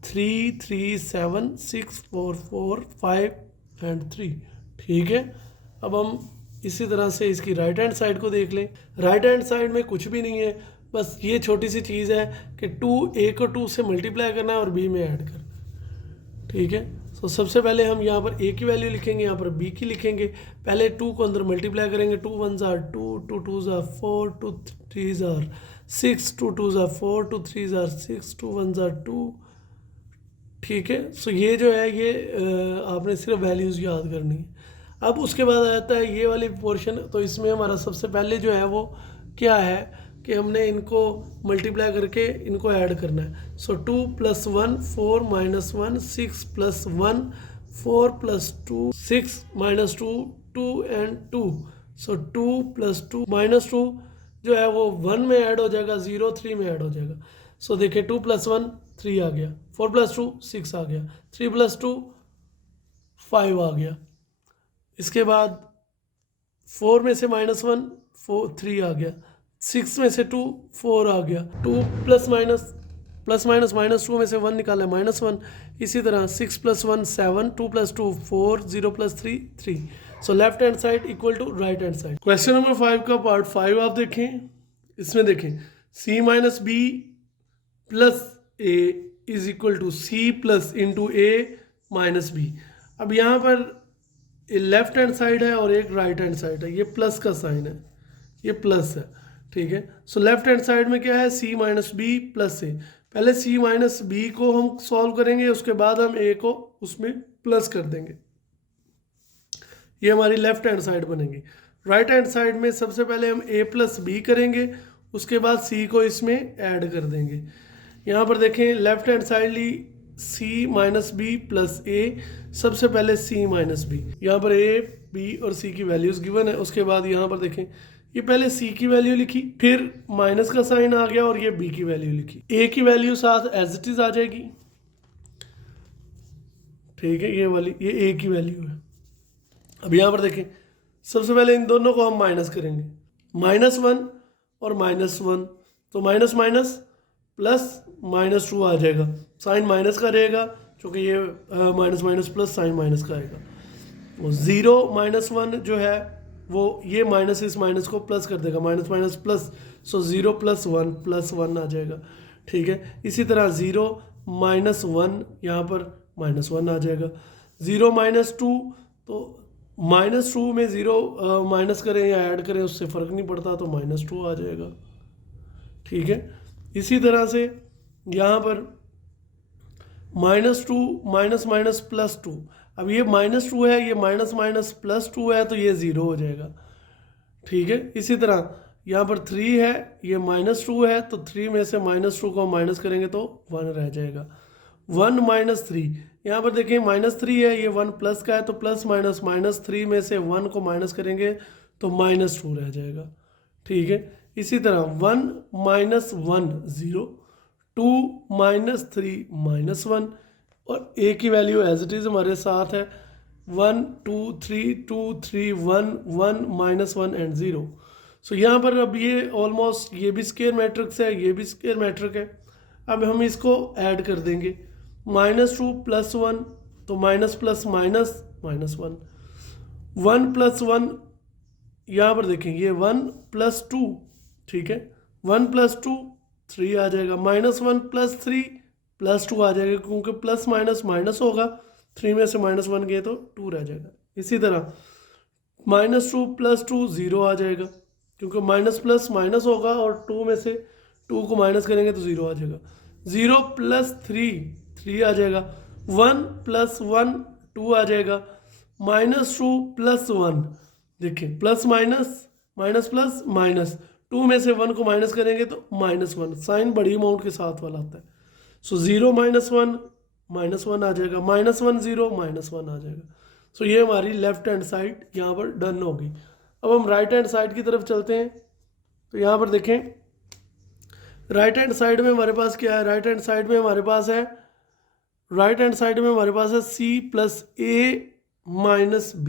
3 3 7 6 4 4 5 एंड 3, ठीक है। अब हम इसी तरह से इसकी राइट हैंड साइड को देख लें। राइट हैंड साइड में कुछ भी नहीं है, बस ये छोटी सी चीज़ है कि ए को 2 से मल्टीप्लाई करना है और बी में ऐड करना है, ठीक है। सो सबसे पहले हम यहाँ पर ए की वैल्यू लिखेंगे, यहाँ पर बी की लिखेंगे। पहले 2 को अंदर मल्टीप्लाई करेंगे, 2 1 ज़ार 2, 2 2 ज़ार 4, 2 3 ज़ार 6, 2 2 ज़ार 4, 2 3 ज़ार 6, 2 1 ज़ार 2, ठीक है। सो ये जो है ये आपने सिर्फ वैल्यूज़ याद करनी है। अब उसके बाद आता है ये वाली पोर्शन। तो इसमें हमारा सबसे पहले जो है वो क्या है कि हमने इनको मल्टीप्लाई करके इनको ऐड करना है। सो 2 + 1 4 - 1 6 + 1 4 + 2 6 - 2 2 and 2। सो 2 + 2 -2 जो है वो 1 में ऐड हो जाएगा, 0 3 में ऐड हो जाएगा। सो देखिए 2 + 1 3 आ गया, 4 + 2 6 आ गया, 3 + 2 5 आ गया। इसके बाद 4 में से -1 4 3 आ गया, 6 में से 2 4 आ गया, 2 + -2 में से 1 निकाला -1। इसी तरह 6 + 1 7, 2 + 2 4, 0 + 3 3। So left hand side equal to right hand side. Question number 5 का पार्ट 5 आप देखें। इसमें देखें c - b + a is equal to c + a - b। अब यहाँ पर लेफ्ट हैंड साइड है और एक राइट हैंड साइड है, ये प्लस का साइन है, ये प्लस है, ठीक है। सो लेफ्ट हैंड साइड में क्या है, c - b + a। पहले c - b को हम सॉल्व करेंगे, उसके बाद हम a को उसमें प्लस कर देंगे। ये हमारी लेफ्ट हैंड साइड बनेगी। राइट हैंड साइड में सबसे पहले हम a + b करेंगे, उसके बाद c को इसमें ऐड कर देंगे। यहाँ पर देखें left hand side Lee c - b + a। सबसे पहले c - b, यहाँ पर a b और c की वैल्यूज़ गिवन है। उसके बाद यहाँ पर देखें ये पहले c की वैल्यू लिखी, फिर माइनस का साइन आ गया और ये b की वैल्यू लिखी। a की वैल्यू साथ एज इट इज आ जाएगी, ठीक है। ये वाली ये a की वैल्यू है। अब यहाँ पर देखें सबसे पहले इन दोनों को हम माइनस करेंगे, -1 और -1, तो माइनस माइनस प्लस -2 आ जाएगा। साइन माइनस का रहेगा क्योंकि ये माइनस प्लस साइन माइनस का आएगा। वो 0 - 1 जो है वो ये माइनस इस माइनस को प्लस कर देगा, माइनस प्लस। सो 0 + 1 + 1 आ जाएगा, ठीक है। इसी तरह 0 - 1 यहाँ पर -1 आ जाएगा। 0 - 2, तो -2 में 0 माइनस करें या ऐड करें उससे फ़र्क नहीं पड़ता, तो -2 आ जाएगा, ठीक है। इसी तरह से यहाँ पर -2 +2। अब ये -2 है, ये +2 है, तो ये 0 हो जाएगा, ठीक है। इसी तरह यहाँ पर 3 है, ये -2 है, तो 3 में से -2 को माइनस करेंगे तो 1 रह जाएगा। 1 - 3, यहाँ पर देखें -3 है, ये 1 प्लस का है, तो प्लस माइनस -3 में से 1 को माइनस करेंगे तो -2 रह जाएगा, ठीक है। इसी तरह 1 - 1 0, 2 - 3 -1, और a की वैल्यू एज इट इज़ हमारे साथ है 1 2 3 2 3 1 1 -1 एंड 0। सो यहाँ पर अब ये ऑलमोस्ट ये भी स्क्वायर मैट्रिक्स है, ये भी स्क्वायर मैट्रिक है। अब हम इसको ऐड कर देंगे, -2 + 1, तो माइनस प्लस माइनस -1, 1 + 1, यहाँ पर देखें ये 1 + 2, ठीक है। 1 + 2 3 आ जाएगा, -1 + 3 +2 आ जाएगा, क्योंकि प्लस माइनस माइनस होगा, 3 में से -1 गए तो 2 रह जाएगा। इसी तरह -2 + 2 0 आ जाएगा, क्योंकि माइनस प्लस माइनस होगा और 2 में से 2 को माइनस करेंगे तो 0 आ जाएगा। 0 + 3 3 आ जाएगा, 1 + 1 2 आ जाएगा, -2 + 1, देखिए प्लस माइनस प्लस माइनस, 2 में से 1 को माइनस करेंगे तो -1, साइन बड़ी अमाउंट के साथ वाला आता है। सो 0 - 1 -1 आ जाएगा, -1 0 -1 आ जाएगा। सो ये हमारी लेफ्ट हैंड साइड यहाँ पर डन होगी। अब हम राइट हैंड साइड की तरफ चलते हैं। तो यहाँ पर देखें राइट हैंड साइड में हमारे पास क्या है, राइट हैंड साइड में हमारे पास है c + a - b।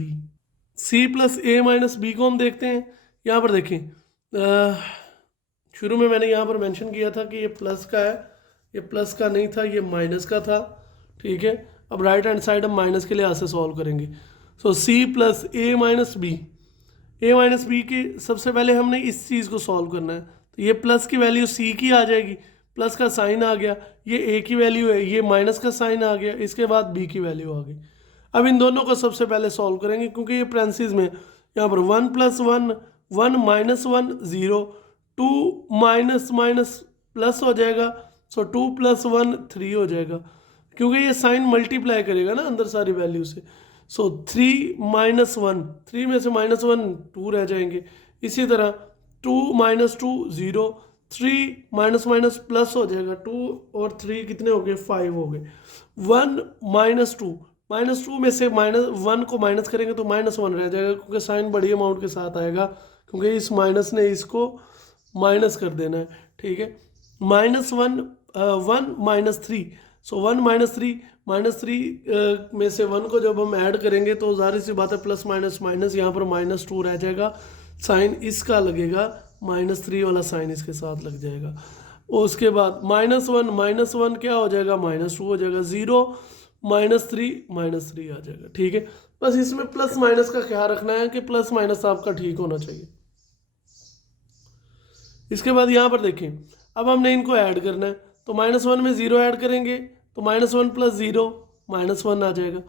c + a - b को हम देखते हैं। यहाँ पर देखें शुरू में मैंने यहाँ पर मेंशन किया था कि ये प्लस का है, ये प्लस का नहीं था, ये माइनस का था, ठीक है। अब राइट हैंड साइड हम माइनस के लिहाज से सॉल्व करेंगे। सो c + a - b, a - b की सबसे पहले हमने इस चीज़ को सॉल्व करना है। तो ये प्लस की वैल्यू सी की आ जाएगी, प्लस का साइन आ गया, ये ए की वैल्यू है, ये माइनस का साइन आ गया, इसके बाद बी की वैल्यू आ गई। अब इन दोनों को सबसे पहले सॉल्व करेंगे क्योंकि ये पैरेंथेसिस में यहाँ पर 1 + 1 1 - 1 0 2 माइनस माइनस प्लस हो जाएगा, सो 2 + 1 3 हो जाएगा क्योंकि ये साइन मल्टीप्लाई करेगा ना अंदर सारी वैल्यू से। सो 3 - 1 3 में से -1 2 रह जाएंगे। इसी तरह 2 - 2 0 3 माइनस माइनस प्लस हो जाएगा, 2 और 3 कितने हो गए 5 हो गए। 1 - 2 -2 में से -1 को माइनस करेंगे तो -1 रह जाएगा क्योंकि साइन बड़ी अमाउंट के साथ आएगा क्योंकि इस माइनस ने इसको माइनस कर देना है, ठीक है। -1 1 - 3 सो 1 - 3 -3 में से 1 को जब हम ऐड करेंगे तो जाहिर सी बात है प्लस माइनस माइनस यहाँ पर -2 रह जाएगा, साइन इसका लगेगा -3 वाला साइन इसके साथ लग जाएगा। और उसके बाद -1 -1 क्या हो जाएगा -2 हो जाएगा, 0 -3 आ जाएगा, ठीक है। बस इसमें प्लस माइनस का ख्याल रखना है कि प्लस माइनस आपका ठीक होना चाहिए। इसके बाद यहाँ पर देखें, अब हमने इनको ऐड करना है तो -1 में 0 ऐड करेंगे तो -1 + 0 -1 आ जाएगा,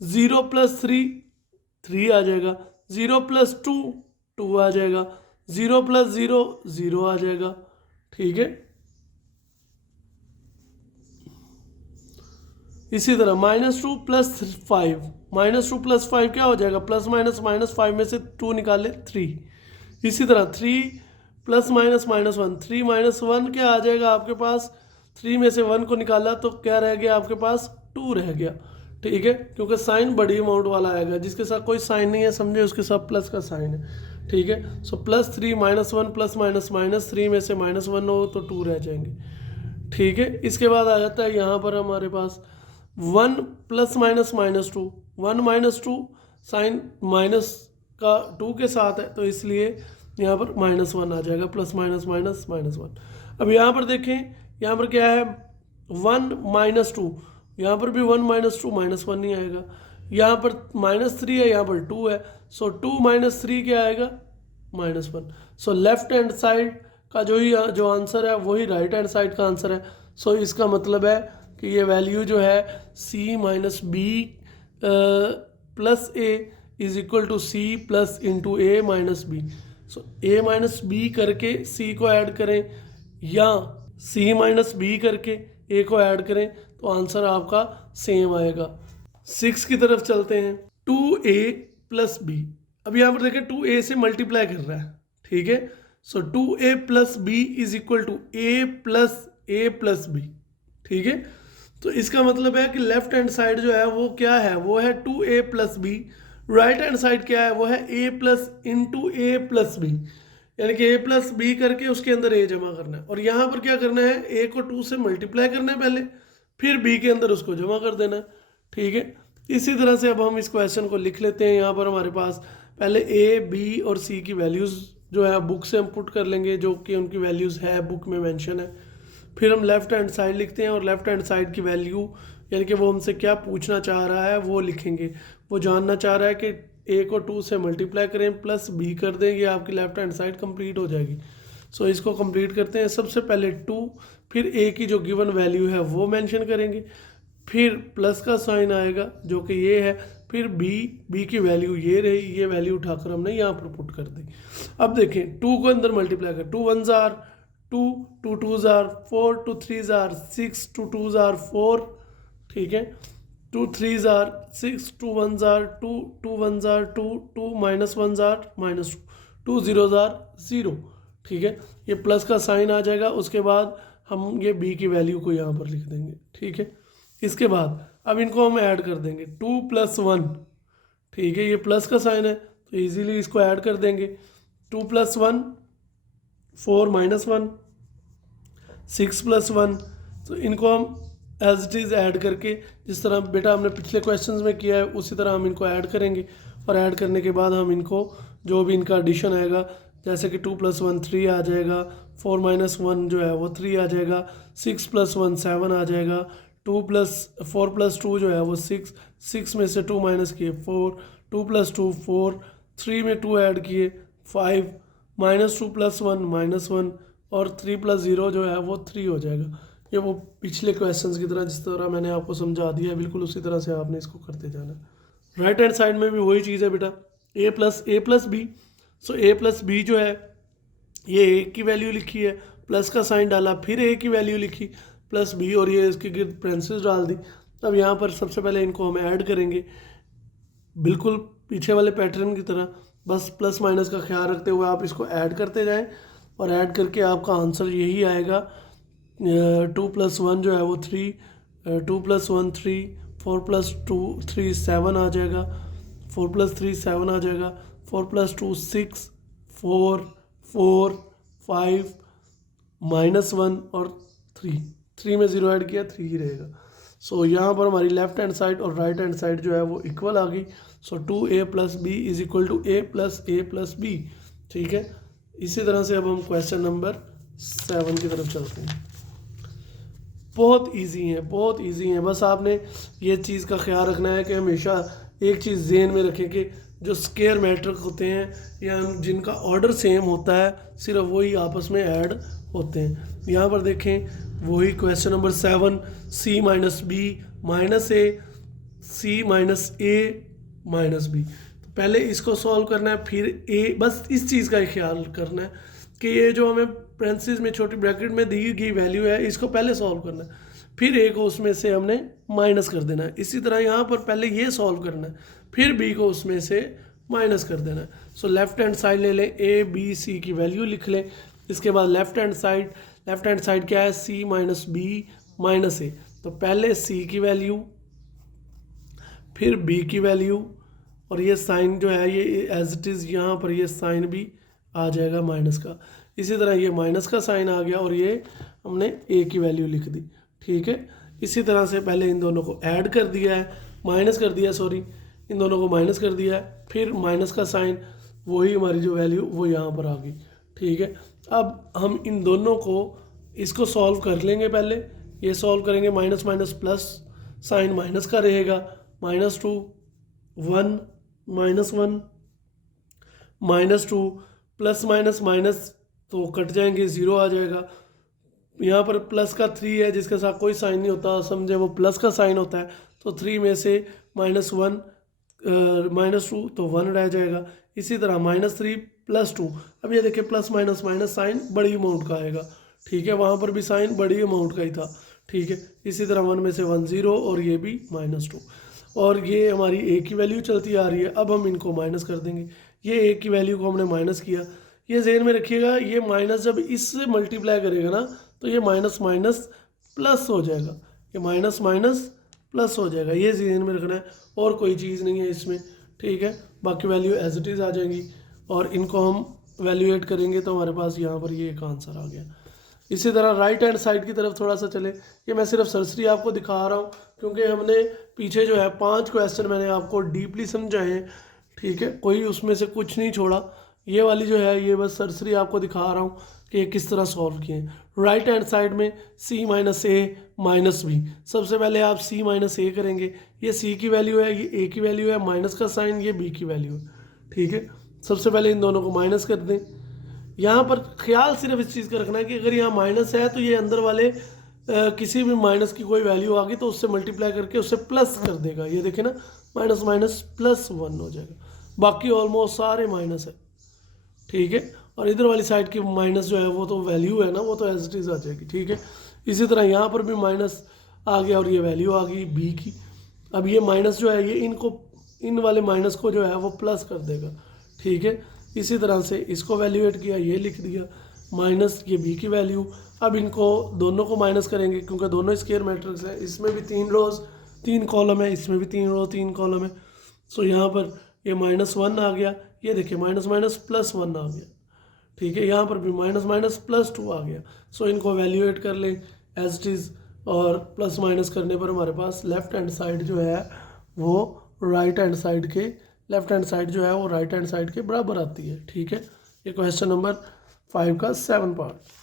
0 + 3 3 आ जाएगा, 0 + 2 2 आ जाएगा, 0 + 0 0 आ जाएगा, ठीक है। इसी तरह -2 + 5 -2 + 5 क्या हो जाएगा, प्लस माइनस -5 में से 2 निकाले 3। इसी तरह 3 ± -1 3 - 1 क्या आ जाएगा आपके पास, 3 में से 1 को निकाला तो क्या रह गया आपके पास 2 रह गया, ठीक है। क्योंकि साइन बड़ी अमाउंट वाला आएगा, जिसके साथ कोई साइन नहीं है समझे उसके साथ प्लस का साइन है, ठीक है। सो +3 - 1 ± -3 में से -1 हो तो 2 रह जाएंगे, ठीक है। इसके बाद आ जाता है यहाँ पर हमारे पास 1 ± -2 1 - 2 साइन माइनस का 2 के साथ है तो इसलिए यहाँ पर -1 आ जाएगा, प्लस माइनस माइनस -1। अब यहाँ पर देखें, यहाँ पर क्या है 1 - 2, यहाँ पर भी 1 - 2 -1 नहीं आएगा, यहाँ पर -3 है, यहाँ पर 2 है, सो 2 - 3 क्या आएगा -1। सो लेफ्ट हैंड साइड का जो आंसर है वही राइट हैंड साइड का आंसर है। सो इसका मतलब है कि ये वैल्यू जो है C - B + A = C + A - B। So A - B करके C को ऐड करें या C - B करके A को ऐड करें तो आंसर आपका सेम आएगा। 6 की तरफ चलते हैं, 2A + B। अब यहाँ पर देखें 2A से मल्टीप्लाई कर रहा है, ठीक है। सो 2A + B = A + A + B, ठीक है। तो इसका मतलब है कि लेफ्ट हैंड साइड जो है वो क्या है, वो है 2A + B, right hand side क्या है वो है A + A + B, यानी कि A + B करके उसके अंदर A जमा करना है। और यहाँ पर क्या करना है, A को 2 से मल्टीप्लाई करना है पहले, फिर B के अंदर उसको जमा कर देना है, ठीक है। इसी तरह से अब हम इस क्वेश्चन को लिख लेते हैं। यहाँ पर हमारे पास पहले A, B और C की वैल्यूज़ जो है बुक से हम पुट कर लेंगे, जो कि उनकी वैल्यूज़ है बुक में मेंशन है। फिर हम लेफ्ट हैंड साइड लिखते हैं और लेफ्ट हैंड साइड की वैल्यू यानी कि वो हमसे क्या पूछना चाह रहा है वो लिखेंगे। वो जानना चाह रहा है कि A को 2 से मल्टीप्लाई करें प्लस B कर दें, ये आपकी लेफ्ट हैंड साइड कंप्लीट हो जाएगी। सो इसको कंप्लीट करते हैं। सबसे पहले 2, फिर A की जो गिवन वैल्यू है वो मेंशन करेंगे, फिर प्लस का साइन आएगा जो कि ये है, फिर B की वैल्यू ये रही, ये वैल्यू उठाकर हमने यहाँ पर पुट कर दी। अब देखें 2 को अंदर मल्टीप्लाई कर, 2 1s are 2, 2 2s are 4, 2 3s are 6, 2 2s are 4, ठीक है। 2 3s are 6, 2 1s are 2, 2 1s are 2, 2 -1s are -2, 2 0s are 0, ठीक है। ये प्लस का साइन आ जाएगा, उसके बाद हम ये B की वैल्यू को यहाँ पर लिख देंगे, ठीक है। इसके बाद अब इनको हम ऐड कर देंगे, 2 + 1, ठीक है, ये प्लस का साइन है तो इजीली इसको ऐड कर देंगे। 2 + 1 4 -1, 6 + 1, तो इनको हम एज इट इज़ ऐड करके जिस तरह बेटा हमने पिछले क्वेश्चंस में किया है उसी तरह हम इनको ऐड करेंगे। और ऐड करने के बाद हम इनको जो भी इनका एडिशन आएगा, जैसे कि 2 + 1 3 आ जाएगा, 4 - 1 जो है वो 3 आ जाएगा, 6 + 1 7 आ जाएगा, 4 + 2 जो है वो 6, 6 में से 2 माइनस किए 4, 2 + 2 4, 3 में 2 ऐड किए 5, -2 + 1 -1, और 3 + 0 जो है वो 3 हो जाएगा। ये वो पिछले क्वेश्चंस की तरह जिस तरह मैंने आपको समझा दिया है, बिल्कुल उसी तरह से आपने इसको करते जाना है। राइट हैंड साइड में भी वही चीज़ है बेटा, a+b। सो a+b जो है ये a की वैल्यू लिखी है, प्लस का साइन डाला, फिर a की वैल्यू लिखी प्लस b, और ये इसके गिर्द पेरेंथीसेस डाल दी। अब यहाँ पर सबसे पहले इनको हम ऐड करेंगे बिल्कुल पीछे वाले पैटर्न की तरह, बस प्लस माइनस का ख्याल रखते हुए आप इसको ऐड करते जाएं, और ऐड करके आपका आंसर यही आएगा। 2 + 1 जो है वो 3, 2 + 1 3, 4 + 2 3 7 आ जाएगा, 4 + 3 7 आ जाएगा, 4 + 2 6, 4 4 5 -1 और 3 में 0 ऐड किया 3 ही रहेगा। सो यहाँ पर हमारी लेफ्ट हैंड साइड और राइट हैंड साइड जो है वो इक्वल आ गई। सो 2a + b = a + b। ठीक है, इसी तरह से अब हम क्वेश्चन नंबर 7 की तरफ चलते हैं। बहुत इजी है, बहुत इजी है। बस आपने ये चीज़ का ख्याल रखना है कि हमेशा एक चीज़ ज़हन में रखें कि जो स्क्वायर मैट्रिक्स होते हैं या जिनका ऑर्डर सेम होता है, सिर्फ वही आपस में ऐड होते हैं। यहाँ पर देखें वही question number 7, c - b - a, c - a - b। तो पहले इसको सॉल्व करना है, फिर a, बस इस चीज़ का ही ख्याल करना है कि ये जो हमें पेरेंथीसेस में छोटी ब्रैकेट में दी गई वैल्यू है इसको पहले सॉल्व करना है, फिर a को उसमें से हमने माइनस कर देना है। इसी तरह यहाँ पर पहले ये सॉल्व करना है, फिर b को उसमें से माइनस कर देना है। सो लेफ्ट हैंड साइड ले लें, a b c की वैल्यू लिख लें। इसके बाद लेफ्ट हैंड साइड क्या है, c - b - a। तो पहले c की वैल्यू, फिर b की वैल्यू, और ये साइन जो है ये एज इट इज़ यहाँ पर ये साइन भी आ जाएगा माइनस का। इसी तरह ये माइनस का साइन आ गया और ये हमने a की वैल्यू लिख दी। ठीक है, इसी तरह से पहले इन दोनों को ऐड कर दिया है, माइनस कर दिया, सॉरी, इन दोनों को माइनस कर दिया है, फिर माइनस का साइन, वही हमारी जो वैल्यू वो यहाँ पर आ गई। ठीक है, अब हम इन दोनों को इसको सॉल्व कर लेंगे। पहले ये सॉल्व करेंगे, minus minus plus, sign minus का रहेगा, -2 1 -1 -2 प्लस माइनस माइनस तो कट जाएंगे, 0 आ जाएगा। यहाँ पर प्लस का 3 है जिसके साथ कोई साइन नहीं होता, समझे वो प्लस का साइन होता है, तो 3 में से -1 -2 तो 1 रह जाएगा। इसी तरह -3 + 2, अब ये देखिए प्लस माइनस माइनस साइन बड़ी अमाउंट का आएगा। ठीक है, वहाँ पर भी साइन बड़ी अमाउंट का ही था। ठीक है, इसी तरह 1 में से 1 0 और ये भी -2, और ये हमारी a की वैल्यू चलती आ रही है। अब हम इनको माइनस कर देंगे, ये a की वैल्यू को हमने माइनस किया। ये ज़हन में रखिएगा, ये माइनस जब इससे मल्टीप्लाई करेगा ना तो ये माइनस माइनस प्लस हो जाएगा, ये माइनस माइनस प्लस हो जाएगा, ये ज़हन में रखना है, और कोई चीज़ नहीं है इसमें। ठीक है, बाकी वैल्यू एज इट इज़ आ जाएंगी और इनको हम वैल्यूएट करेंगे तो हमारे पास यहाँ पर ये एक आंसर आ गया। इसी तरह राइट हैंड साइड की तरफ थोड़ा सा चले, ये मैं सिर्फ सरसरी आपको दिखा रहा हूँ क्योंकि हमने पीछे जो है 5 क्वेश्चन मैंने आपको डीपली समझाए हैं। ठीक है, कोई उसमें से कुछ नहीं छोड़ा, ये वाली जो है ये बस सरसरी आपको दिखा रहा हूँ कि ये किस तरह सॉल्व किए हैं। राइट हैंड साइड में c - a - b, सबसे पहले आप c - a करेंगे, ये c की वैल्यू है, ये a की वैल्यू है, माइनस का साइन, ये b की वैल्यू है। ठीक है, सबसे पहले इन दोनों को माइनस कर दें। यहाँ पर ख्याल सिर्फ इस चीज़ का रखना है कि अगर यहाँ माइनस है तो ये अंदर वाले किसी भी माइनस की कोई वैल्यू आ गई तो उससे मल्टीप्लाई करके उससे प्लस कर देगा। ये देखें ना, माइनस माइनस +1 हो जाएगा, बाकी ऑलमोस्ट सारे माइनस है। ठीक है, और इधर वाली साइड की माइनस जो है वो तो वैल्यू है ना, वो तो एज इट इज़ आ जाएगी। ठीक है, इसी तरह यहाँ पर भी माइनस आ गया और ये वैल्यू आ गई b की। अब ये माइनस जो है ये इनको, इन वाले माइनस को जो है वो प्लस कर देगा। ठीक है, इसी तरह से इसको वैल्यूएट किया, ये लिख दिया, माइनस ये b की वैल्यू। अब इनको दोनों को माइनस करेंगे क्योंकि दोनों स्क्वायर मैट्रिक्स है, इसमें भी 3 रोज 3 कॉलम है, इसमें भी 3 रो 3 कॉलम है। सो यहाँ पर ये -1 आ गया, ये देखिए माइनस माइनस +1 आ गया। ठीक है, यहाँ पर भी माइनस माइनस +2 आ गया। सो इनको वैल्यूएट कर लें एज इट इज़, और प्लस माइनस करने पर हमारे पास लेफ्ट हैंड साइड जो है वो राइट हैंड साइड के, लेफ्ट हैंड साइड जो है वो राइट हैंड साइड के बराबर आती है। ठीक है, ये क्वेश्चन नंबर 5 का 7 पार्ट।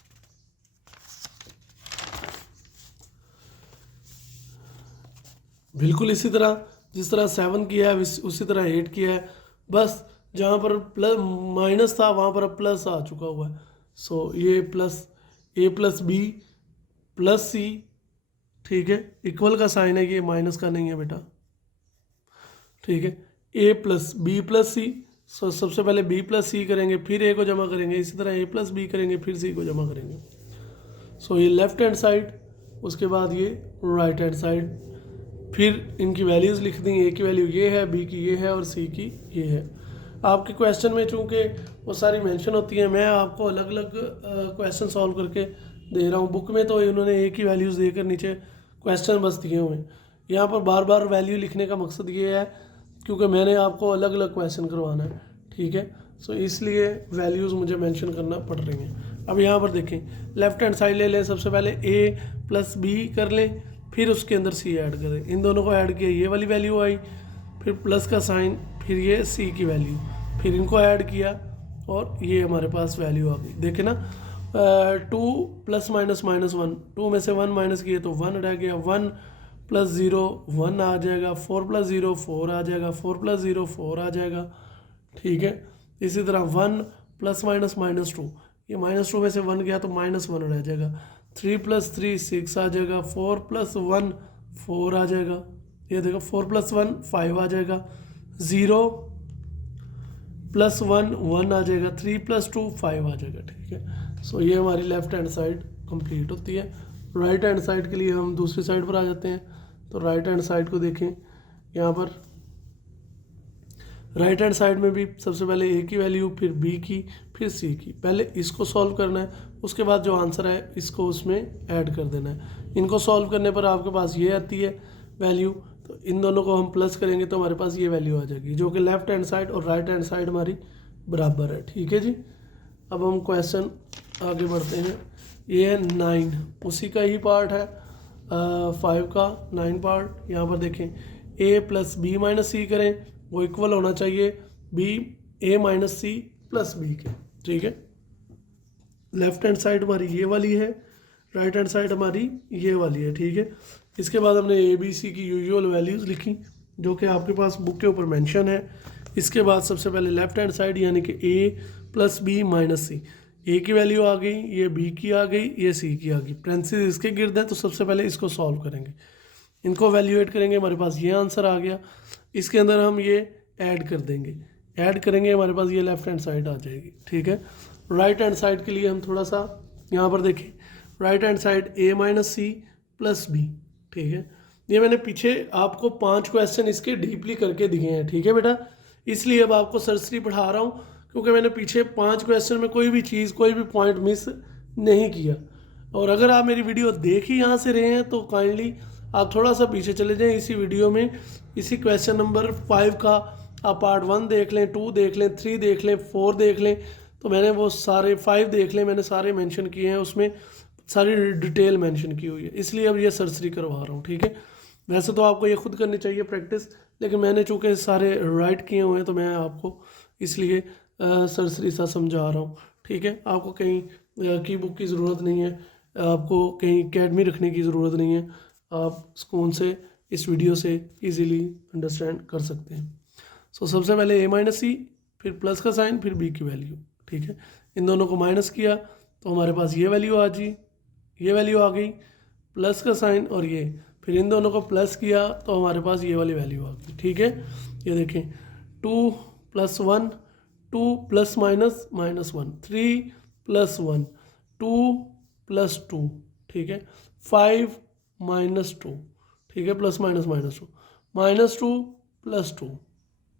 बिल्कुल इसी तरह जिस तरह 7 किया है उसी तरह 8 किया है, बस जहाँ पर प्लस माइनस था वहाँ पर प्लस आ चुका हुआ है। सो ये प्लस ए प्लस बी प्लस सी, ठीक है, इक्वल का साइन है, ये माइनस का नहीं है बेटा, ठीक है, ए प्लस बी प्लस सी। सो सबसे पहले बी प्लस सी करेंगे, फिर ए को जमा करेंगे, इसी तरह ए प्लस बी करेंगे, फिर सी को जमा करेंगे। सो ये लेफ्ट हैंड साइड, उसके बाद ये राइट हैंड साइड, फिर इनकी वैल्यूज़ लिख दी, ए की वैल्यू ये है, बी की ये है और सी की ये है। आपके क्वेश्चन में चूँकि वो सारी मेंशन होती हैं, मैं आपको अलग अलग क्वेश्चन सॉल्व करके दे रहा हूँ। बुक में तो इन्होंने ए की वैल्यूज़ देकर नीचे क्वेश्चन बस दिए हुए हैं। यहाँ पर बार बार वैल्यू लिखने का मकसद ये है क्योंकि मैंने आपको अलग अलग क्वेश्चन करवाना है, ठीक है। सो इसलिए वैल्यूज़ मुझे मेंशन करना पड़ रही हैं। अब यहाँ पर देखें, लेफ्ट हैंड साइड ले लें, सबसे पहले ए प्लस बी कर लें, फिर उसके अंदर सी ऐड करें, इन दोनों को ऐड किया, ये वाली वैल्यू आई, फिर प्लस का साइन, फिर ये सी की वैल्यू, फिर इनको ऐड किया और ये हमारे पास वैल्यू आ गई। देखें ना, 2 प्लस माइनस माइनस 1, 2 में से 1 माइनस किए तो 1 रह गया, 1 प्लस 0 1 आ जाएगा, 4 प्लस 0 4 आ जाएगा, 4 प्लस 0 4 आ जाएगा, ठीक है। इसी तरह 1 प्लस माइनस माइनस 2, ये माइनस 2 में से 1 गया तो माइनस 1 रह जाएगा, 3 प्लस 3 6 आ जाएगा, 4 प्लस 1 4 आ जाएगा, ये देखो 4 प्लस 1 5 आ जाएगा, 0 प्लस 1 1 आ जाएगा, 3 प्लस 2 5 आ जाएगा, ठीक है। सो ये हमारी लेफ्ट हैंड साइड कंप्लीट होती है। राइट हैंड साइड के लिए हम दूसरी साइड पर आ जाते हैं। तो राइट हैंड साइड को देखें, यहाँ पर राइट हैंड साइड में भी सबसे पहले ए की वैल्यू, फिर बी की, फिर सी की। पहले इसको सॉल्व करना है, उसके बाद जो आंसर है इसको उसमें ऐड कर देना है। इनको सॉल्व करने पर आपके पास ये आती है वैल्यू, तो इन दोनों को हम प्लस करेंगे तो हमारे पास ये वैल्यू आ जाएगी, जो कि लेफ्ट हैंड साइड और राइट हैंड साइड हमारी बराबर है, ठीक है जी। अब हम क्वेश्चन आगे बढ़ते हैं। ये है 9, उसी का ही पार्ट है, 5 का 9 पार्ट। यहाँ पर देखें, ए प्लस बी माइनस सी करें, वो इक्वल होना चाहिए बी ए माइनस सी प्लस बी के, ठीक है। लेफ्ट हैंड साइड हमारी ये वाली है, राइट हैंड साइड हमारी ये वाली है, ठीक है। इसके बाद हमने ए बी सी की यूजुअल वैल्यूज़ लिखी जो कि आपके पास बुक के ऊपर मेंशन है। इसके बाद सबसे पहले लेफ्ट हैंड साइड यानी कि ए प्लस बी माइनस सी, ए की वैल्यू आ गई, ये बी की आ गई, ये सी की आ गई, पैरेंथेसिस इसके गिर्द है, तो सबसे पहले इसको सॉल्व करेंगे, इनको वैल्यूएट करेंगे, हमारे पास ये आंसर आ गया। इसके अंदर हम ये ऐड कर देंगे, ऐड करेंगे, हमारे पास ये लेफ्ट हैंड साइड आ जाएगी, ठीक है। राइट हैंड साइड के लिए हम थोड़ा सा यहाँ पर देखें, राइट हैंड साइड ए माइनस सी प्लस बी, ठीक है। ये मैंने पीछे आपको 5 क्वेश्चन इसके डीपली करके दिए हैं, ठीक है बेटा। इसलिए अब आपको सरसरी पढ़ा रहा हूँ क्योंकि मैंने पीछे 5 क्वेश्चन में कोई भी चीज़, कोई भी पॉइंट मिस नहीं किया। और अगर आप मेरी वीडियो देख ही यहाँ से रहे हैं तो काइंडली आप थोड़ा सा पीछे चले जाएं, इसी वीडियो में इसी क्वेश्चन नंबर 5 का आप पार्ट 1 देख लें, 2 देख लें, 3 देख लें, 4 देख लें। तो मैंने वो सारे 5 देख लें, मैंने सारे मेंशन किए हैं, उसमें सारी डिटेल मेंशन की हुई है, इसलिए अब ये सरसरी करवा रहा हूँ, ठीक है। वैसे तो आपको ये खुद करनी चाहिए प्रैक्टिस, लेकिन मैंने चूँकि सारे राइट किए हुए हैं तो मैं आपको इसलिए सरसरी सा समझा रहा हूँ, ठीक है। आपको कहीं की बुक की ज़रूरत नहीं है, आपको कहीं अकेडमी रखने की ज़रूरत नहीं है, आप स्कूल से इस वीडियो से इजीली अंडरस्टैंड कर सकते हैं। सो सबसे पहले ए माइनस सी, फिर प्लस का साइन, फिर बी की वैल्यू, ठीक है। इन दोनों को माइनस किया तो हमारे पास ये वैल्यू आ गई, ये वैल्यू आ गई, प्लस का साइन और ये, फिर इन दोनों को प्लस किया तो हमारे पास ये वाली वैल्यू आ गई, ठीक है। ये देखें, 2 plus 1, 2 plus minus minus 1, 3 plus 1, 2 plus 2, ठीक है, 5 माइनस 2, ठीक है, plus minus minus 2, minus 2 plus 2,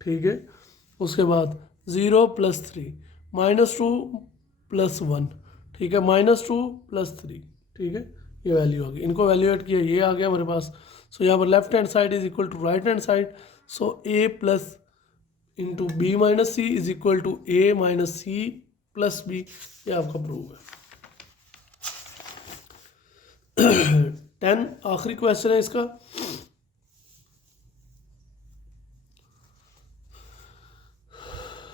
ठीक है। उसके बाद 0 प्लस 3, माइनस 2 प्लस 1, ठीक है, माइनस 2 प्लस 3, ठीक है। ये वैल्यू आ गई, इनको वैल्यूएट किया, ये आ गया हमारे पास। सो यहाँ पर left hand side is equal to right hand side, so A plus into B minus C is equal to A minus C plus B, ये आपका प्रूव है। 10 आखिरी क्वेश्चन है इसका।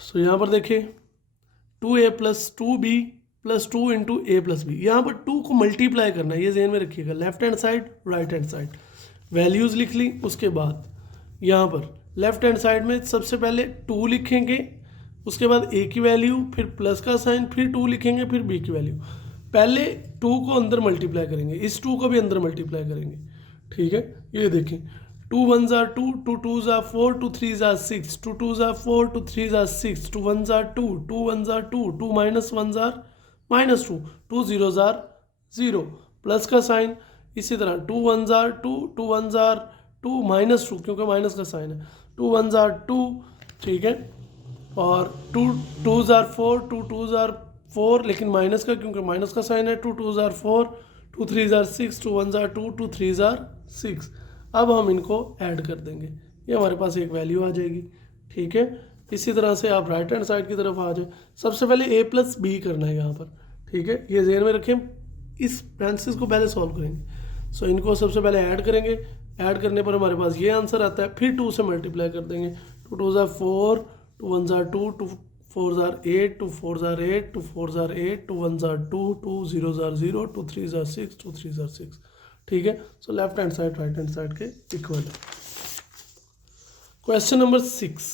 सो यहाँ पर देखिए, 2a plus 2b plus 2 into a plus b, यहाँ पर 2 को मल्टीप्लाई करना है, ये ज़हन में रखिएगा। Left hand side right hand side values लिख ली, उसके बाद यहाँ पर लेफ्ट हैंड साइड में सबसे पहले 2 लिखेंगे, उसके बाद ए की वैल्यू, फिर प्लस का साइन, फिर 2 लिखेंगे, फिर बी की वैल्यू। पहले 2 को अंदर मल्टीप्लाई करेंगे, इस 2 को भी अंदर मल्टीप्लाई करेंगे, ठीक है। ये देखें 2 1s are 2, 2 2s are 4, 2 3s are 6, 2 2s are 4, 2 3s are 6, 2 1s are 2, 2 1s are 2, 2 minus 1s are -2, 2 zeros are 0, plus का साइन। इसी तरह 2 1s are 2, 2 1s are 2 -2 क्योंकि माइनस का साइन है, 2 1s are 2, ठीक है। और 2 2s are 4, 2 2s are 4 लेकिन माइनस का क्योंकि माइनस का साइन है, 2 2s are 4, 2 3s are 6, 2 1s are 2, 2 3s are 6। अब हम इनको ऐड कर देंगे, ये हमारे पास एक वैल्यू आ जाएगी, ठीक है। इसी तरह से आप राइट हैंड साइड की तरफ आ जाए। सबसे पहले a प्लस बी करना है यहाँ पर, ठीक है। ये ज़हन में रखें, इस ब्रांचेस को पहले सॉल्व करेंगे। सो इनको सबसे पहले ऐड करेंगे, ऐड करने पर हमारे पास ये आंसर आता है, फिर 2 से मल्टीप्लाई कर देंगे। 2 2s are 4, 2 1s are 2, 2 4s are 8, 2 4s are 8, 2 4s are 8, 2 1s are 2, 2 zeros are 0, 2 3s are 6, 2 3s are 6, ठीक है। सो left hand side right hand side के इक्वल है। Question number 6।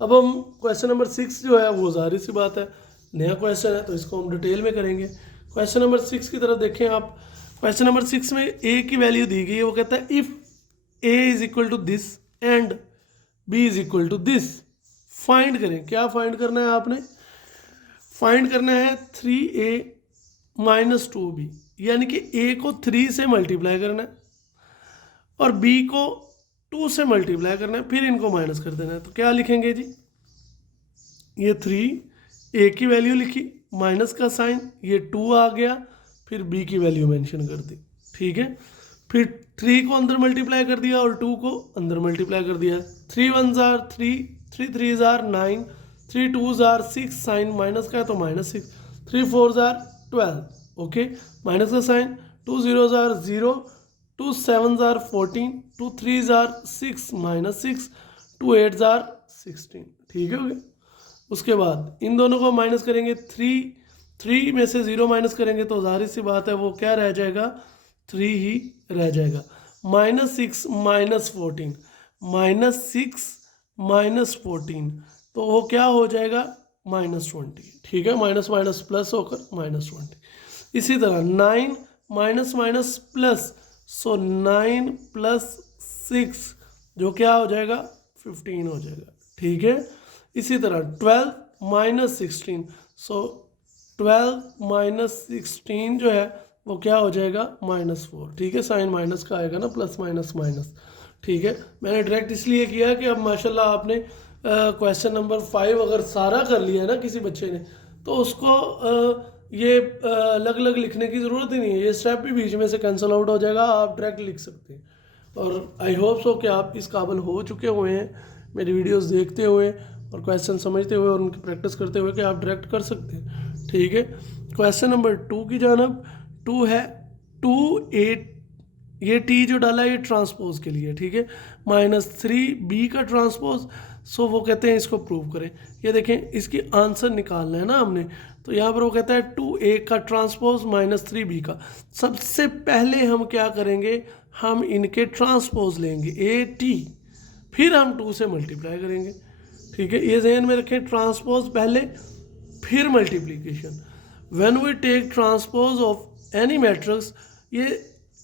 अब हम क्वेश्चन नंबर 6 जो है वो जाहिर सी बात है नया क्वेश्चन है, तो इसको हम डिटेल में करेंगे। क्वेश्चन नंबर 6 की तरफ देखें आप। क्वेश्चन नंबर 6 में a की वैल्यू दी गई है, वो कहता है if a is equal to this and b is equal to this, find करें। क्या फाइंड करना है आपने? फाइंड करना है 3a माइनस 2b, यानी कि a को 3 से मल्टीप्लाई करना है और b को 2 से मल्टीप्लाई करना है, फिर इनको माइनस कर देना है। तो क्या लिखेंगे जी? ये 3 a की वैल्यू लिखी, माइनस का साइन, ये 2 आ गया, फिर b की वैल्यू मेंशन कर दी, ठीक है। फिर 3 को अंदर मल्टीप्लाई कर दिया और 2 को अंदर मल्टीप्लाई कर दिया। 3 1s are 3, 3 3s are 9, 3 2s are 6, sign minus का है तो -6, 3 4s are 12, ओके, माइनस का sign, 2 zeros are 0, 2 7s are 14, 2 3s are 6, -6, 2 8s are 16, ठीक है। उसके बाद इन दोनों को माइनस करेंगे, 3 में से 0 माइनस करेंगे तो जाहिर सी बात है वो क्या रह जाएगा? 3 ही रह जाएगा। -6 -14, -6 -14, तो वो क्या हो जाएगा? -20, ठीक है। माइनस माइनस प्लस होकर -20। इसी तरह 9 माइनस माइनस प्लस, सो 9 + 6 जो क्या हो जाएगा? 15 हो जाएगा, ठीक है। इसी तरह 12 - 16, सो 12 - 16 जो है वो क्या हो जाएगा? -4, ठीक है। साइन माइनस का आएगा ना, प्लस माइनस माइनस, ठीक है। मैंने डायरेक्ट इसलिए किया कि अब माशाल्लाह आपने क्वेश्चन नंबर 5 अगर सारा कर लिया है ना किसी बच्चे ने, तो उसको ये अलग अलग लिखने की ज़रूरत ही नहीं है, ये स्टेप भी बीच में से कैंसिल आउट हो जाएगा, आप डायरेक्ट लिख सकते हैं। और आई होप सो कि आप इस काबिल हो चुके हुए हैं मेरी वीडियोस देखते हुए और क्वेश्चन समझते हुए और उनकी प्रैक्टिस करते हुए कि आप डायरेक्ट कर सकते हैं, ठीक है। क्वेश्चन नंबर 2 की जानब 2 है, 2 8, ये टी जो डाला है ये ट्रांसपोज के लिए, ठीक है। -3b का ट्रांसपोज, सो वो कहते हैं इसको प्रूव करें। ये देखें इसकी आंसर निकालना है ना हमने, तो यहाँ पर वो कहता है 2a का ट्रांसपोज -3b का। सबसे पहले हम क्या करेंगे? हम इनके ट्रांसपोज लेंगे a t, फिर हम 2 से मल्टीप्लाई करेंगे, ठीक है। ये ज़हन में रखें, ट्रांसपोज पहले फिर multiplication. When we take transpose of any matrix, ये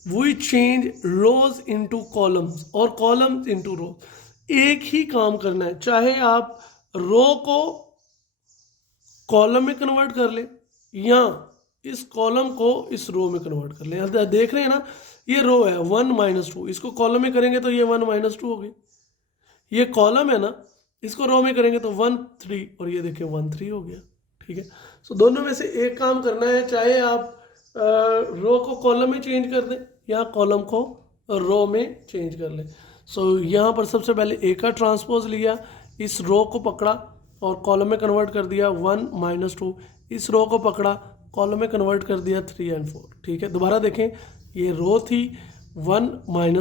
we change rows into columns और कॉलम्स इनटू रोज। एक ही काम करना है, चाहे आप रो को कॉलम में कन्वर्ट कर ले या इस कॉलम को इस रो में कन्वर्ट कर ले। देख रहे हैं ना, ये रो है 1 - 2, इसको कॉलम में करेंगे तो ये 1 - 2 होगी। ये कॉलम है ना, इसको रो में करेंगे तो 1 3, और ये देखिए 1 3 हो गया, ठीक है। सो दोनों में से एक काम करना है, चाहे आप रो को कॉलम में चेंज कर दें या कॉलम को रो में चेंज कर लें। सो यहाँ पर सबसे पहले ए का ट्रांसपोज लिया, इस रो को पकड़ा और कॉलम में कन्वर्ट कर दिया 1 - 2, इस रो को पकड़ा कॉलम में कन्वर्ट कर दिया 3 और 4, ठीक है। दोबारा देखें, ये रो थी 1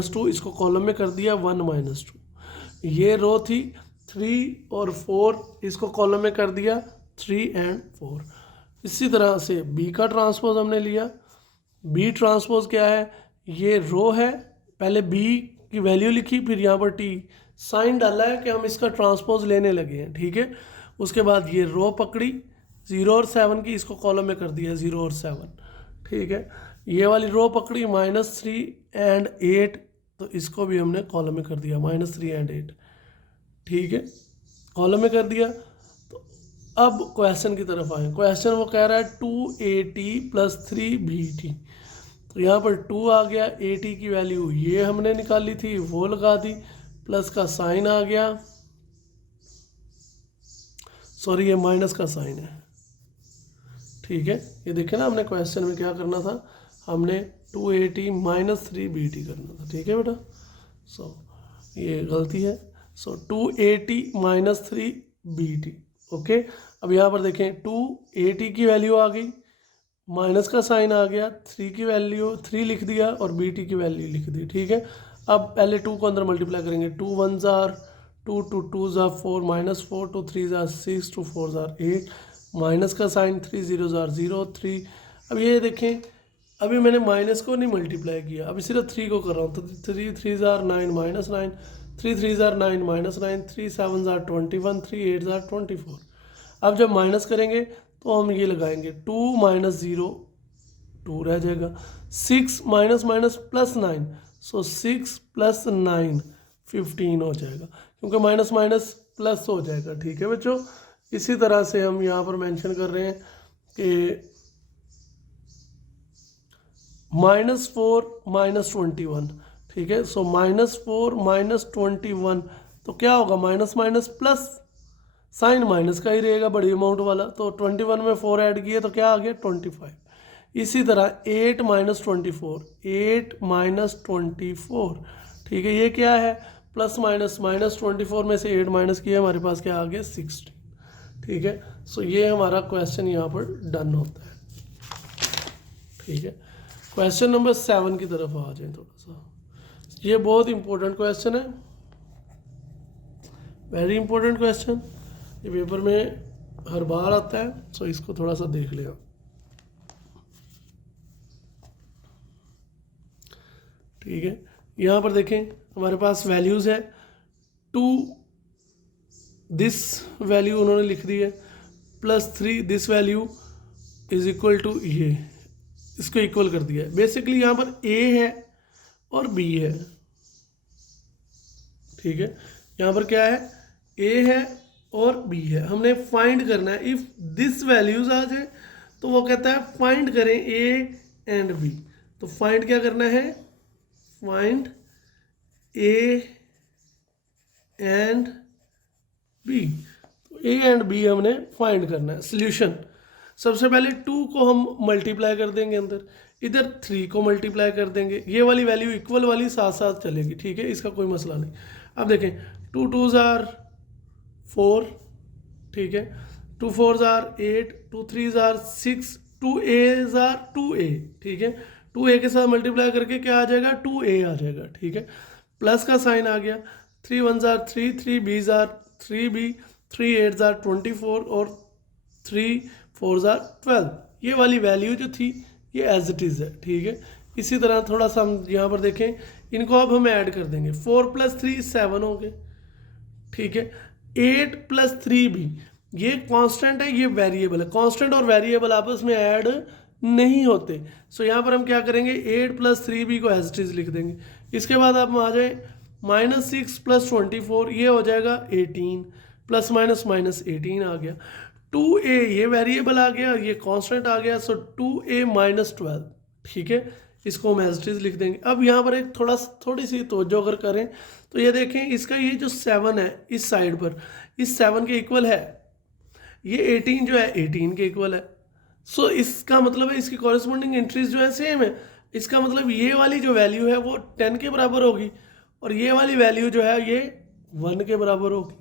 - 2, इसको कॉलम में कर दिया 1 - 2, ये रो थी 3 और 4, इसको कॉलम में कर दिया 3 और 4। इसी तरह से बी का ट्रांसपोज हमने लिया। बी ट्रांसपोज क्या है? ये रो है, पहले बी की वैल्यू लिखी, फिर यहाँ पर टी साइन डाला है कि हम इसका ट्रांसपोज लेने लगे हैं, ठीक है। उसके बाद ये रो पकड़ी, 0 और 7 की इसको कॉलम में कर दिया 0 और 7, ठीक है। ये वाली रो पकड़ी -3 एंड 8, तो इसको भी हमने कॉलम में कर दिया -3 एंड 8, ठीक है, कॉलम में कर दिया। तो अब क्वेश्चन की तरफ आए। क्वेश्चन वो कह रहा है 2AT + 3BT। तो यहाँ पर 2 आ गया, AT की वैल्यू ये हमने निकाली थी वो लगा दी, प्लस का साइन आ गया, सॉरी ये माइनस का साइन है, ठीक है। ये देखिए ना, हमने क्वेश्चन में क्या करना था, हमने 2AT - 3BT करना था, ठीक है बेटा। सो ये गलती है। सो 2AT - 3BT, ओके। अब यहाँ पर देखें 2AT की वैल्यू आ गई, माइनस का साइन आ गया, 3 की वैल्यू 3 लिख दिया और BT की वैल्यू लिख दी, ठीक है। अब पहले 2 को अंदर मल्टीप्लाई करेंगे, 2 1s are 2, 2 2s are 4, -4, 2 3s are 6, 2 4s are 8, minus का साइन, 3 0s are 0, 3। अब ये देखें, अभी मैंने माइनस को नहीं मल्टीप्लाई किया, अभी सिर्फ 3 को कर रहा हूँ, तो 3 3s are 9 -9, 3 3s are 9 -9, 3 7s are 21, 3 8s are 24। अब जब माइनस करेंगे तो हम ये लगाएंगे 2 - 0 2 रह जाएगा, 6 - +9, सो 6 + 9 15 हो जाएगा, क्योंकि माइनस माइनस प्लस हो जाएगा, ठीक है बच्चों। इसी तरह से हम यहाँ पर मेंशन कर रहे हैं कि -4 - 21, ठीक है। सो -4 - 21, तो क्या होगा, minus minus plus, sign minus का ही रहेगा बड़ी अमाउंट वाला, तो 21 में 4 ऐड किए तो क्या आ गया 25। इसी तरह 8 - 24, 8 - 24, ठीक है, ये क्या है, प्लस माइनस, -24 में से 8 माइनस किया, हमारे पास क्या आ गया 16, ठीक है। सो ये हमारा क्वेश्चन यहाँ पर डन होता है, ठीक है। क्वेश्चन नंबर 7 की तरफ आ जाए थोड़ा सा, ये बहुत इंपॉर्टेंट क्वेश्चन है, वेरी इंपॉर्टेंट क्वेश्चन, ये पेपर में हर बार आता है, सो इसको थोड़ा सा देख लेगा। ठीक है, यहाँ पर देखें हमारे पास वैल्यूज़ है, 2 दिस वैल्यू उन्होंने लिख दी है, +3 this value is equal to ये, इसको इक्वल कर दिया है। बेसिकली यहाँ पर A है और B है, ठीक है, यहाँ पर क्या है, A है और B है, हमने फाइंड करना है। इफ़ दिस वैल्यूज आ जाए तो वो कहता है फाइंड करें A एंड B, तो फाइंड क्या करना है, फाइंड A एंड B, तो A एंड B हमने फाइंड करना है। सॉल्यूशन, सबसे पहले 2 को हम मल्टीप्लाई कर देंगे अंदर, इधर 3 को मल्टीप्लाई कर देंगे, ये वाली वैल्यू इक्वल वाली साथ साथ चलेगी, ठीक है, इसका कोई मसला नहीं। अब देखें 2 2s are 4, ठीक है, 2 4s are 8, 2 3s are 6, 2 A's are 2A, ठीक है, 2A के साथ मल्टीप्लाई करके क्या आ जाएगा 2A आ जाएगा, ठीक है, प्लस का साइन आ गया, 3 1s are 3, 3 B's are 3B, 3 8s are 24 और 3 4s are 12। ये वाली वैल्यू जो थी ये एज इट इज़ है, ठीक है। इसी तरह थोड़ा सा हम यहाँ पर देखें, इनको अब हम ऐड कर देंगे, 4 + 3 7 हो गए, ठीक है, 8 + 3B, ये कांस्टेंट है, ये वेरिएबल है, कांस्टेंट और वेरिएबल आपस में ऐड नहीं होते। सो यहाँ पर हम क्या करेंगे, 8 + 3B को एज इट इज़ लिख देंगे। इसके बाद आप आ जाए -6 + 24, ये हो जाएगा 18, प्लस माइनस माइनस 18 आ गया, 2A ये वेरिएबल आ गया, ये कांस्टेंट आ गया, सो 2A - 12, ठीक है, इसको हम एज इट इज़ लिख देंगे। अब यहाँ पर एक थोड़ी सी तवज्जो अगर करें तो ये देखें, इसका ये जो 7 है इस साइड पर, इस 7 के इक्वल है, ये 18 जो है 18 के इक्वल है। सो इसका मतलब है इसकी कॉरेस्पॉन्डिंग एंट्रीज जो है सेम है, इसका मतलब ये वाली जो वैल्यू है वो 10 के बराबर होगी और ये वाली वैल्यू जो है ये 1 के बराबर होगी।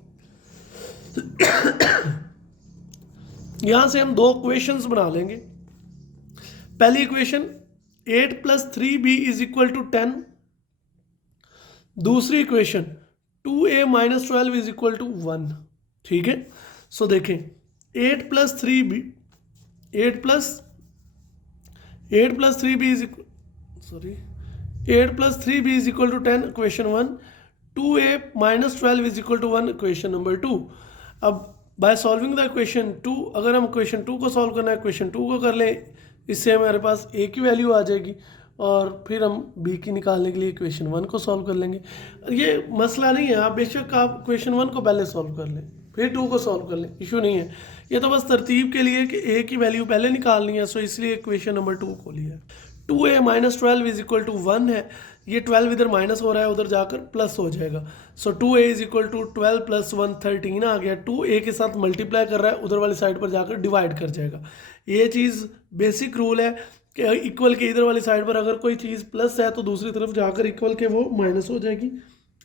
यहाँ से हम 2 इक्वेशंस बना लेंगे। पहली इक्वेशन 8 + 3B = 10, दूसरी इक्वेशन 2A - 12 = 1, ठीक है। सो देखें 8 + 3B = 10, equation 1, 2A - 12 = 1, equation number 2। अब बाय सॉल्विंग द इक्वेशन 2, अगर हम इक्वेशन 2 को सॉल्व करना है, इक्वेशन 2 को कर लें, इससे हमारे पास ए की वैल्यू आ जाएगी और फिर हम बी की निकालने के लिए इक्वेशन 1 को सॉल्व कर लेंगे। ये मसला नहीं है, आप बेशक आप इक्वेशन 1 को पहले सॉल्व कर लें फिर 2 को सॉल्व कर लें, इशू नहीं है। ये तो बस तरतीब के लिए कि ए की वैल्यू पहले निकालनी है, सो इसलिए इक्वेशन नंबर 2 को लिया। 2a minus 12 is equal to 1 है, ये 12 इधर माइनस हो रहा है, उधर जाकर प्लस हो जाएगा। So 2a is equal to 12 plus 1 13 आ गया। 2a के साथ मल्टीप्लाई कर रहा है, उधर वाली साइड पर जाकर डिवाइड कर जाएगा। ये चीज़ बेसिक रूल है कि इक्वल के इधर वाली साइड पर अगर कोई चीज़ प्लस है तो दूसरी तरफ जाकर इक्वल के वो माइनस हो जाएगी,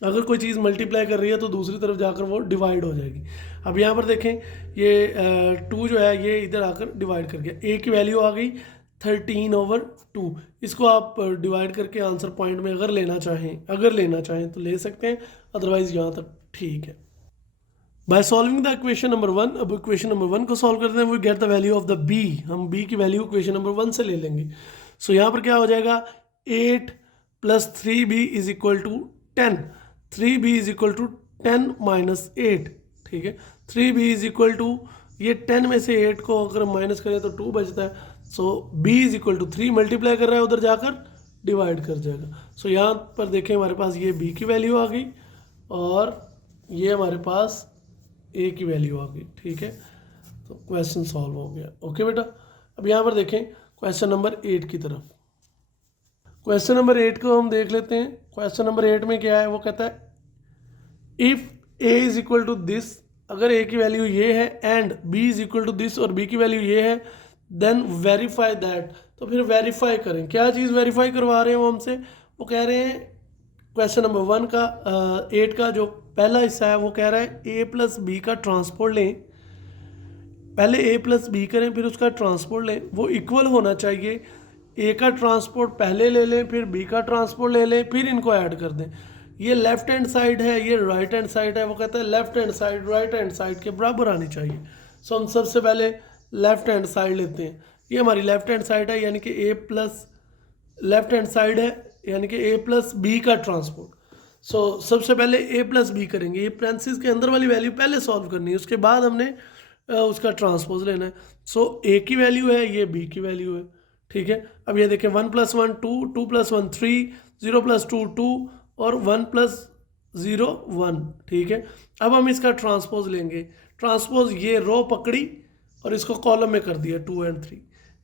अगर कोई चीज़ मल्टीप्लाई कर रही है तो दूसरी तरफ जाकर वो डिवाइड हो जाएगी। अब यहाँ पर देखें ये 2 जो है ये इधर आकर डिवाइड कर गया, a की वैल्यू आ गई 13/2। इसको आप डिवाइड करके आंसर पॉइंट में अगर लेना चाहें तो ले सकते हैं, अदरवाइज यहाँ तक ठीक है। By solving the equation number 1, अब इक्वेशन नंबर 1 को सॉल्व करते हैं, we get the value of the b, हम b की वैल्यू इक्वेशन नंबर 1 से ले लेंगे। सो यहाँ पर क्या हो जाएगा, 8 + 3b is equal to 10, 3b is equal to 10 minus 8, ठीक है। 3b इज इक्वल टू, ये 10 में से 8 को अगर हम माइनस करें तो 2 बचता है। So b is equal to 3 multiply कर रहा है, उधर जाकर डिवाइड कर जाएगा। सो यहाँ पर देखें हमारे पास ये b की वैल्यू आ गई और ये हमारे पास a की वैल्यू आ गई, ठीक है। तो क्वेश्चन सॉल्व हो गया। ओके बेटा, अब यहाँ पर देखें क्वेश्चन नंबर 8 की तरफ। क्वेश्चन नंबर 8 को हम देख लेते हैं। क्वेश्चन नंबर 8 में क्या है, वो कहता है if a is equal to this, अगर a की वैल्यू ये है and b is equal to this और b की वैल्यू ये है, देन वेरीफाई दैट। तो फिर वेरीफाई करें, क्या चीज़ वेरीफाई करवा रहे हैं वो हमसे, वो कह रहे हैं क्वेश्चन नंबर 1 का 8 का जो पहला हिस्सा है वो कह रहा है a प्लस बी का ट्रांसपोर्ट लें, पहले a प्लस बी करें फिर उसका ट्रांसपोर्ट लें, वो इक्वल होना चाहिए। a का ट्रांसपोर्ट पहले ले लें, फिर b का ट्रांसपोर्ट ले लें, फिर इनको ऐड कर दें। ये लेफ्ट हैंड साइड है, ये राइट हैंड साइड है, वो कहता है left hand side right hand side के बराबर आनी चाहिए। सो हम सबसे पहले लेफ्ट हैंड साइड लेते हैं, ये हमारी लेफ्ट हैंड साइड है, यानी कि a plus left hand side है, यानी कि a प्लस बी का ट्रांसपोर्ट। सो सबसे पहले a प्लस बी करेंगे, ये पेरेंथेसिस के अंदर वाली वैल्यू पहले सॉल्व करनी है, उसके बाद हमने उसका ट्रांसपोज लेना है। सो a की वैल्यू है, ये b की वैल्यू है, ठीक है। अब ये देखें 1 + 1 2, 2 + 1 3, 0 + 2 2 और 1 + 0 1, ठीक है। अब हम इसका ट्रांसपोज लेंगे, ट्रांसपोज ये रो पकड़ी और इसको कॉलम में कर दिया 2 और 3,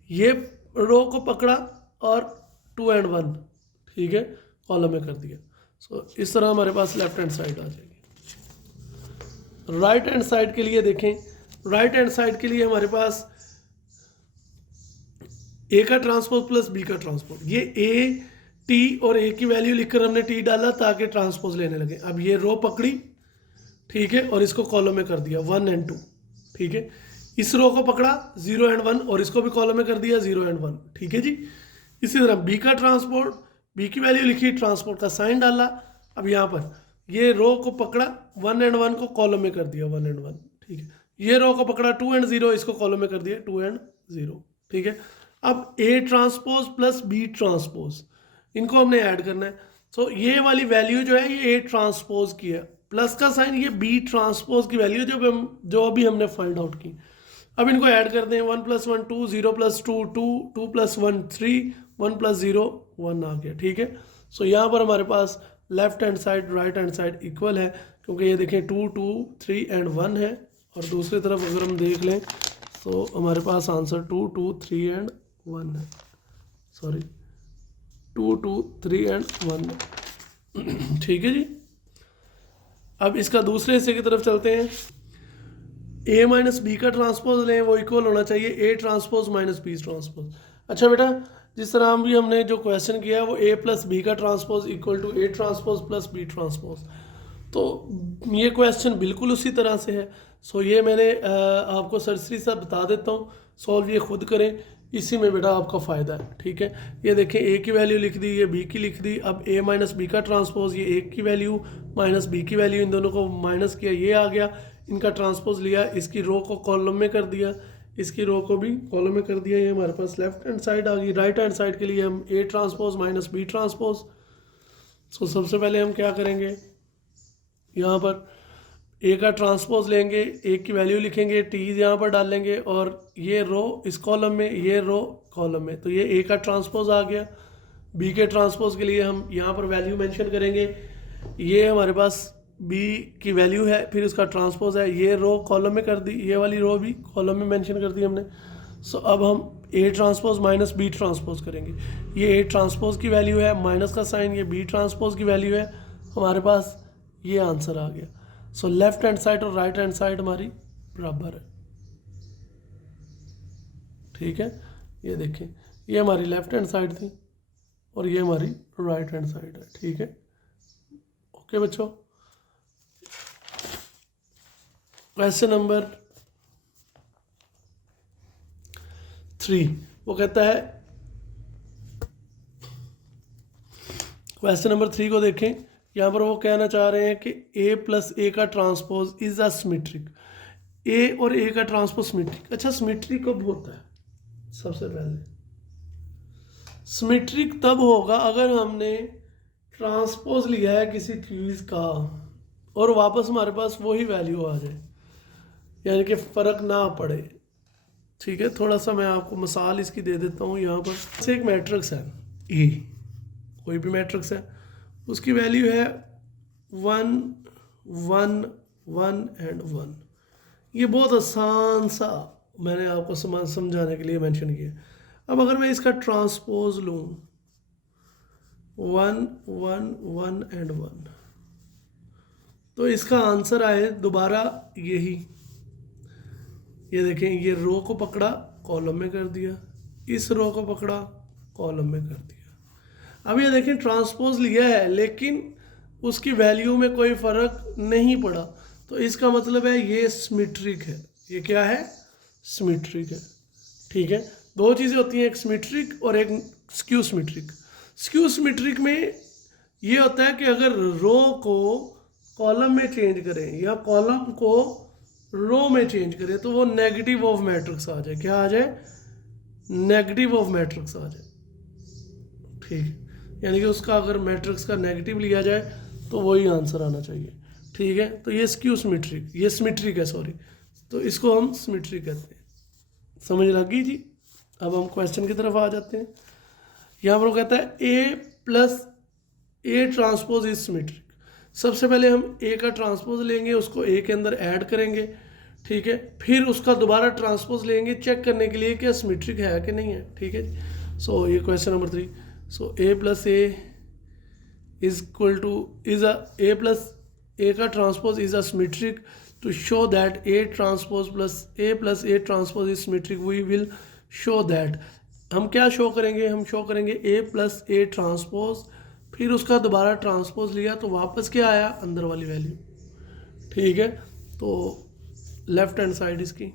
ये रो को पकड़ा और 2 और 1, ठीक है, कॉलम में कर दिया। सो इस तरह हमारे पास लेफ्ट हैंड साइड आ जाएगी। राइट हैंड साइड के लिए देखें, राइट हैंड साइड के लिए हमारे पास a का ट्रांसपोज प्लस b का ट्रांसपोज, ये a t और a की वैल्यू लिखकर हमने t डाला ताकि ट्रांसपोज लेने लगे। अब ये रो पकड़ी, ठीक है, और इसको कॉलम में कर दिया 1 और 2, ठीक है। इस रो को पकड़ा 0 और 1 और इसको भी कॉलम में कर दिया 0 और 1, ठीक है जी। इसी तरह b का ट्रांसपोर्ट, b की वैल्यू लिखी, ट्रांसपोर्ट का साइन डाला। अब यहाँ पर ये रो को पकड़ा 1 और 1 को कॉलम में कर दिया 1 और 1, ठीक है। ये रो को पकड़ा 2 और 0, इसको कॉलम में कर दिया 2 और 0, ठीक है। अब a transpose plus b transpose, इनको हमने ऐड करना है। सो ये वाली वैल्यू जो है ये a ट्रांसपोज की है, प्लस का साइन ये b ट्रांसपोज की वैल्यू जो अभी हमने फाइंड आउट की। अब इनको ऐड कर दें, 1 + 1 2, 0 + 2 2, 2 + 1 3, 1 + 0 1 आ गया, ठीक है। सो यहाँ पर हमारे पास left hand side right hand side equal है, क्योंकि ये देखें 2 2 3 और 1 है, और दूसरी तरफ अगर हम देख लें तो हमारे पास आंसर 2 2 3 और 1 है, सॉरी 2 2 3 और 1 है, ठीक है जी। अब इसका दूसरे हिस्से की तरफ चलते हैं। a माइनस बी का ट्रांसपोज लें, वो इक्वल होना चाहिए a transpose minus b transpose. अच्छा बेटा, जिस तरह हम भी हमने जो क्वेश्चन किया है वो a प्लस बी का transpose equal to a transpose plus b transpose, तो ये क्वेश्चन बिल्कुल उसी तरह से है। सो ये मैंने आपको सरसरी सा बता देता हूँ, सॉल्व ये खुद करें, इसी में बेटा आपका फ़ायदा है, ठीक है। ये देखें a की वैल्यू लिख दी, ये b की लिख दी। अब a माइनस बी का ट्रांसपोज, ये a की वैल्यू माइनस b की वैल्यू, इन दोनों को माइनस किया, ये आ गया, इनका ट्रांसपोज लिया, इसकी रो को कॉलम में कर दिया, इसकी रो को भी कॉलम में कर दिया। ये हमारे पास लेफ्ट हैंड साइड आ गई। राइट हैंड साइड के लिए हम a transpose minus b transpose. So सबसे पहले हम क्या करेंगे, यहाँ पर ए का ट्रांसपोज लेंगे, ए की वैल्यू लिखेंगे, टी यहाँ पर डालेंगे और ये रो इस कॉलम में, ये रो कॉलम में, तो ये ए का ट्रांसपोज आ गया। बी के ट्रांसपोज के लिए हम यहाँ पर वैल्यू मेंशन करेंगे, ये हमारे पास बी की वैल्यू है, फिर उसका ट्रांसपोज है, ये रो कॉलम में कर दी, ये वाली रो भी कॉलम में मेंशन कर दी हमने। सो अब हम A transpose minus B transpose करेंगे, ये ए ट्रांसपोज की वैल्यू है, माइनस का साइन, ये बी ट्रांसपोज की वैल्यू है, हमारे पास ये आंसर आ गया। सो लेफ्ट हैंड साइड और राइट हैंड साइड हमारी बराबर है। ठीक है, ये देखें, ये हमारी लेफ्ट हैंड साइड थी और ये हमारी राइट हैंड साइड है। ठीक है, ओके बच्चों। क्वेश्चन नंबर 3 वो कहता है, क्वेश्चन नंबर 3 को देखें, यहाँ पर वो कहना चाह रहे हैं कि a प्लस ए का ट्रांसपोज इज अ सिमेट्रिक। ए और ए का ट्रांसपोज सिमेट्रिक। अच्छा, सिमेट्रिक कब होता है? सबसे पहले सिमेट्रिक तब होगा अगर हमने ट्रांसपोज लिया है किसी चीज़ का और वापस हमारे पास वही वैल्यू आ जाए, यानी कि फ़र्क ना पड़े। ठीक है, थोड़ा सा मैं आपको मिसाल इसकी दे देता हूँ। यहाँ पर से एक मैट्रिक्स है ए, कोई भी मैट्रिक्स है, उसकी वैल्यू है 1 1 1 एंड 1। ये बहुत आसान सा मैंने आपको समझाने के लिए मेंशन किया। अब अगर मैं इसका ट्रांसपोज लूँ 1 1 1 एंड 1, तो इसका आंसर आए दोबारा यही। ये देखें, ये रो को पकड़ा कॉलम में कर दिया, इस रो को पकड़ा कॉलम में कर दिया। अब ये देखें, ट्रांसपोज लिया है लेकिन उसकी वैल्यू में कोई फ़र्क नहीं पड़ा, तो इसका मतलब है ये सिमेट्रिक है। ये क्या है? सिमेट्रिक है। ठीक है, दो चीज़ें होती हैं, एक सिमेट्रिक और एक स्क्यू सिमेट्रिक। स्क्यू सिमेट्रिक में ये होता है कि अगर रो को कॉलम में चेंज करें या कॉलम को रो में चेंज करें तो वो नेगेटिव ऑफ मैट्रिक्स आ जाए। क्या आ जाए? नेगेटिव ऑफ मैट्रिक्स आ जाए। ठीक है, यानी कि उसका अगर मैट्रिक्स का नेगेटिव लिया जाए तो वही आंसर आना चाहिए। ठीक है, तो ये स्क्यू सिमेट्रिक, ये सिमेट्रिक है, सॉरी, तो इसको हम सिमेट्रिक कहते हैं। समझ लगी जी? अब हम क्वेश्चन की तरफ आ जाते हैं। यहाँ पर वो कहता है a plus A transpose is symmetric. सबसे पहले हम ए का ट्रांसपोज लेंगे, उसको ए के अंदर ऐड करेंगे। ठीक है, फिर उसका दोबारा ट्रांसपोज लेंगे चेक करने के लिए क्या सिमेट्रिक है कि नहीं है। ठीक है, सो ये question number 3। So A plus a is equal to is a plus ए का transpose is a symmetric. To show that a transpose plus A transpose is symmetric we will show that. हम क्या show करेंगे? हम show करेंगे ए plus A transpose, फिर उसका दोबारा transpose लिया तो वापस क्या आया? अंदर वाली वैल्यू। ठीक है, तो लेफ्ट हैंड साइड इसकी,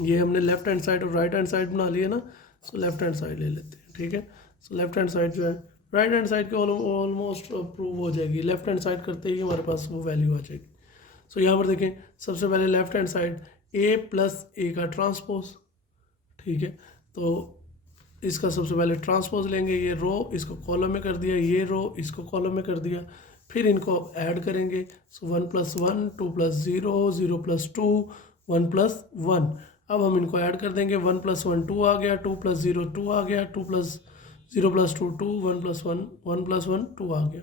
ये हमने लेफ्ट हैंड साइड और राइट हैंड साइड बना लिया ना, सो लेफ्ट हैंड साइड ले लेते हैं। ठीक है, सो लेफ्ट हैंड साइड जो है राइट हैंड साइड के ऑलमोस्ट प्रूव हो जाएगी। लेफ्ट हैंड साइड करते ही हमारे पास वो वैल्यू आ जाएगी। सो यहाँ पर देखें, सबसे पहले लेफ्ट हैंड साइड ए प्लस ए का ट्रांसपोज। ठीक है, तो इसका सबसे पहले ट्रांसपोज लेंगे, ये रो इसको कॉलम में कर दिया, ये रो इसको कॉलम में कर दिया, फिर इनको ऐड करेंगे। सो 1 + 1 2 + 0 0 + 2 1 + 1। अब हम इनको ऐड कर देंगे, 1 + 1 2 आ गया, 2 + 0 2 आ गया, 2 + 0 + 2 2 1 + 1 1 + 1 2 आ गया।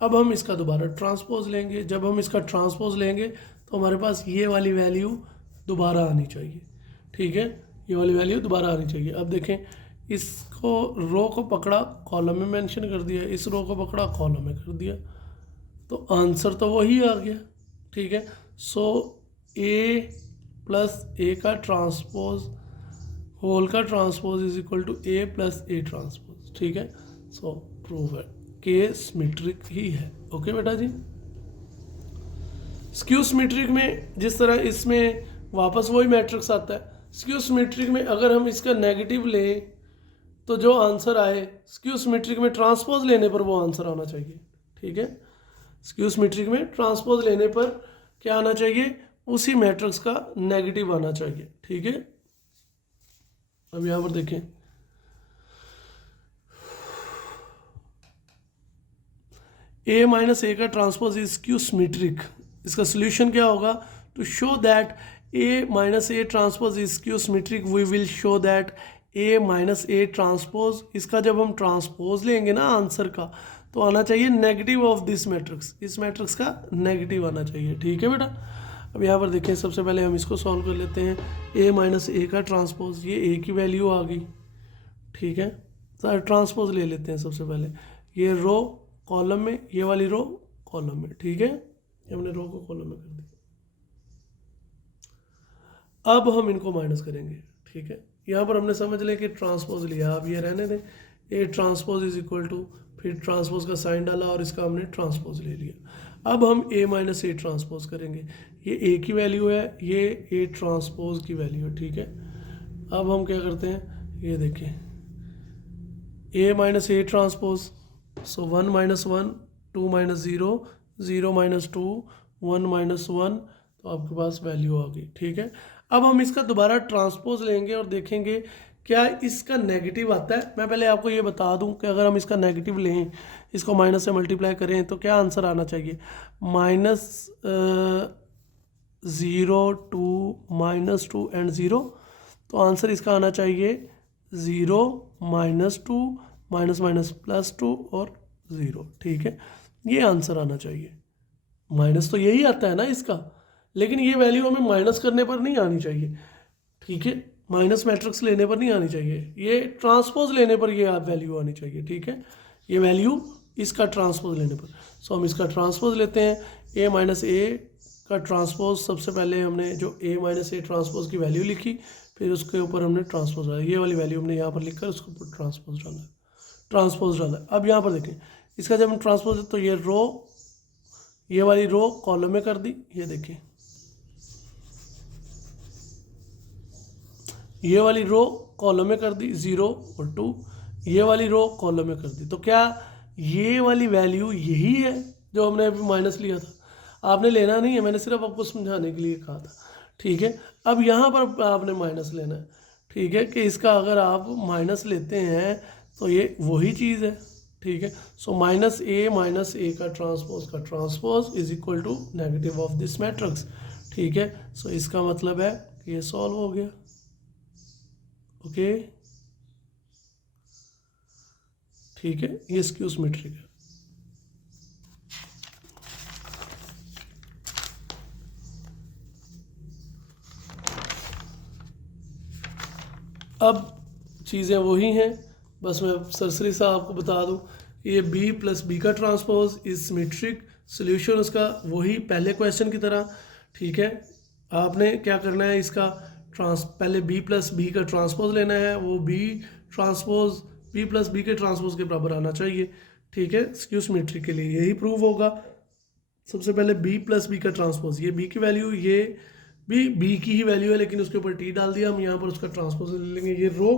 अब हम इसका दोबारा ट्रांसपोज लेंगे। जब हम इसका ट्रांसपोज लेंगे तो हमारे पास ये वाली वैल्यू दोबारा आनी चाहिए। ठीक है, ये वाली वैल्यू दोबारा आनी चाहिए। अब देखें, इसको रो को पकड़ा कॉलम में मेंशन कर दिया, इस रो को पकड़ा कॉलम में कर दिया, तो आंसर तो वही आ गया। ठीक है, सो ए प्लस ए का ट्रांसपोज होल का transpose is equal to A plus A transpose. ठीक है, सो प्रूव है कि ये सिमेट्रिक ही है। ओके बेटा जी। स्क्यू सिमेट्रिक में जिस तरह इसमें वापस वही मैट्रिक्स आता है, स्क्यू सिमेट्रिक में अगर हम इसका नेगेटिव लें तो जो आंसर आए, स्क्यू सिमेट्रिक में ट्रांसपोज लेने पर वो आंसर आना चाहिए। ठीक है, स्क्यू सिमेट्रिक में ट्रांसपोज लेने पर क्या आना चाहिए? उसी मैट्रिक्स का नेगेटिव आना चाहिए। ठीक है, अब यहाँ पर देखें, ए माइनस ए का ट्रांसपोज इज स्क्यू सिमेट्रिक। इसका सोल्यूशन क्या होगा, to show that A minus A transpose is skew symmetric we will show that A minus A transpose, इसका जब हम ट्रांसपोज लेंगे ना आंसर का, तो आना चाहिए नेगेटिव ऑफ दिस मैट्रिक्स, इस मैट्रिक्स का नेगेटिव आना चाहिए। ठीक है बेटा, अब यहाँ पर देखें, सबसे पहले हम इसको सॉल्व कर लेते हैं। ए माइनस ए का ट्रांसपोज, ये ए की वैल्यू आ गई। ठीक है, सर ट्रांसपोज ले लेते हैं सबसे पहले, ये रो कॉलम में, ये वाली रो कॉलम में। ठीक है, हमने रो को कॉलम में कर दिया। अब हम इनको माइनस करेंगे। ठीक है, यहाँ पर हमने समझ लें कि ट्रांसपोज लिया, अब ये रहने दें, A transpose is equal to, फिर ट्रांसपोज का साइन डाला और इसका हमने ट्रांसपोज ले लिया। अब हम ए माइनस ए ट्रांसपोज करेंगे, ये ए की वैल्यू है, ये ए ट्रांसपोज की वैल्यू है। ठीक है, अब हम क्या करते हैं, ये देखिए a minus A transpose, so 1 minus 1, 2 minus 0, 0 minus 2, 1 minus 1, तो आपके पास वैल्यू आ गई। ठीक है, अब हम इसका दोबारा ट्रांसपोज लेंगे और देखेंगे क्या इसका नेगेटिव आता है। मैं पहले आपको ये बता दूं कि अगर हम इसका नेगेटिव लें, इसको माइनस से मल्टीप्लाई करें, तो क्या आंसर आना चाहिए, -0, 2, -2 एंड 0, तो आंसर इसका आना चाहिए 0, -2, +2 और 0। ठीक है, ये आंसर आना चाहिए। माइनस तो यही आता है ना इसका, लेकिन ये वैल्यू हमें माइनस करने पर नहीं आनी चाहिए। ठीक है, माइनस मैट्रिक्स लेने पर नहीं आनी चाहिए, ये ट्रांसपोज लेने पर ये वैल्यू आनी चाहिए। ठीक है, ये वैल्यू इसका ट्रांसपोज लेने पर, सो हम इसका ट्रांसपोज लेते हैं। ए माइनस ए का ट्रांसपोज, सबसे पहले हमने जो ए माइनस ए ट्रांसपोज की वैल्यू लिखी, फिर उसके ऊपर हमने ट्रांसपोज डाला, ये वाली वैल्यू हमने यहाँ पर लिख कर उसके ऊपर ट्रांसपोज डाला। अब यहाँ पर देखें, इसका जब हम ट्रांसपोज, तो ये रो, ये वाली रो कॉलम में कर दी, ये देखिए ये वाली रो कॉलम में कर दी 0 और 2, ये वाली रो कॉलम में कर दी। तो क्या ये वाली वैल्यू यही है जो हमने अभी माइनस लिया था? आपने लेना नहीं है, मैंने सिर्फ आपको समझाने के लिए कहा था। ठीक है, अब यहाँ पर आपने माइनस लेना है। ठीक है, कि इसका अगर आप माइनस लेते हैं तो ये वही चीज़ है। ठीक है, सो माइनस ए का transpose is equal to negative of this matrix. ठीक है, सो इसका मतलब है कि ये सॉल्व हो गया। ओके, ठीक है, ये स्क्यू सिमेट्रिक है। अब चीज़ें वही हैं, बस मैं सरसरी सा आपको बता दूं कि ये b प्लस बी का ट्रांसपोज इज सिमेट्रिक, सोल्यूशन उसका वही पहले क्वेश्चन की तरह। ठीक है, आपने क्या करना है, इसका पहले b प्लस बी का ट्रांसपोज लेना है, वो b transpose b plus B के ट्रांसपोज के बराबर आना चाहिए। ठीक है, स्क्यू सिमेट्रिक के लिए यही प्रूव होगा। सबसे पहले b प्लस बी का ट्रांसपोज, ये b की वैल्यू, ये भी b की ही वैल्यू है, लेकिन उसके ऊपर t डाल दिया, हम यहाँ पर उसका ट्रांसपोज ले लेंगे। ये रो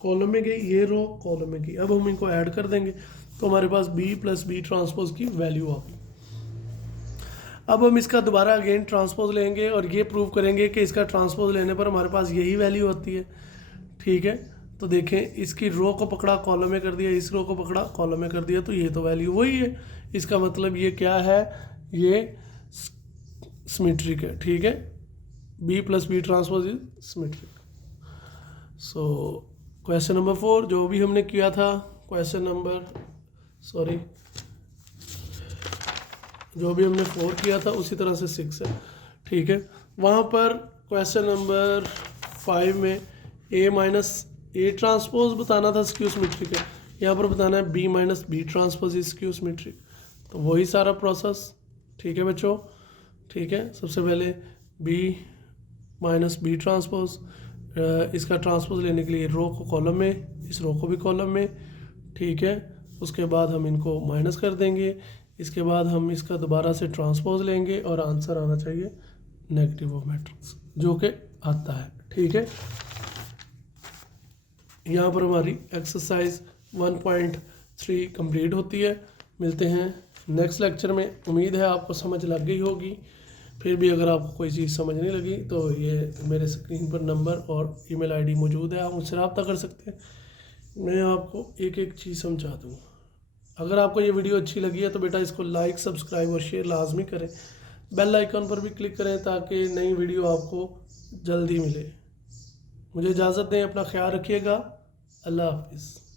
कॉलम में गई, ये रो कॉलम में गई, अब हम इनको ऐड कर देंगे तो हमारे पास b प्लस बी ट्रांसपोज की वैल्यू आ गई। अब हम इसका दोबारा अगेन ट्रांसपोज लेंगे और ये प्रूव करेंगे कि इसका ट्रांसपोज लेने पर हमारे पास यही वैल्यू होती है। ठीक है, तो देखें, इसकी रो को पकड़ा कॉलम में कर दिया, इस रो को पकड़ा कॉलम में कर दिया, तो ये तो वैल्यू वही है। इसका मतलब ये क्या है, ये सिमेट्रिक है। ठीक है, b plus B transpose is symmetric. So question number 4 जो भी हमने किया था, जो भी हमने 4 किया था उसी तरह से 6 है। ठीक है, वहाँ पर क्वेश्चन नंबर 5 में a माइनस ए ट्रांसपोज बताना था स्क्यू सिमेट्रिक है, यहाँ पर बताना है b minus B transpose is skew symmetric. तो वही सारा प्रोसेस। ठीक है बच्चों, ठीक है, सबसे पहले b माइनस बी ट्रांसपोज, इसका ट्रांसपोज लेने के लिए रो को कॉलम में, इस रो को भी कॉलम में। ठीक है, उसके बाद हम इनको माइनस कर देंगे, इसके बाद हम इसका दोबारा से ट्रांसपोज लेंगे और आंसर आना चाहिए नेगेटिव ऑफ मैट्रिक्स, जो कि आता है। ठीक है, यहाँ पर हमारी एक्सरसाइज 1.3 कंप्लीट होती है। मिलते हैं नेक्स्ट लेक्चर में। उम्मीद है आपको समझ लग गई होगी। फिर भी अगर आपको कोई चीज़ समझ नहीं लगी तो ये मेरे स्क्रीन पर नंबर और ईमेल आईडी मौजूद है, आप मुझसे रब्ता कर सकते हैं। मैं आपको एक एक चीज़ समझा दूँगा। अगर आपको ये वीडियो अच्छी लगी है तो बेटा इसको लाइक, सब्सक्राइब और शेयर लाजमी करें, बेल आइकन पर भी क्लिक करें ताकि नई वीडियो आपको जल्दी मिले। मुझे इजाज़त दें, अपना ख्याल रखिएगा। अल्लाह हाफिज़।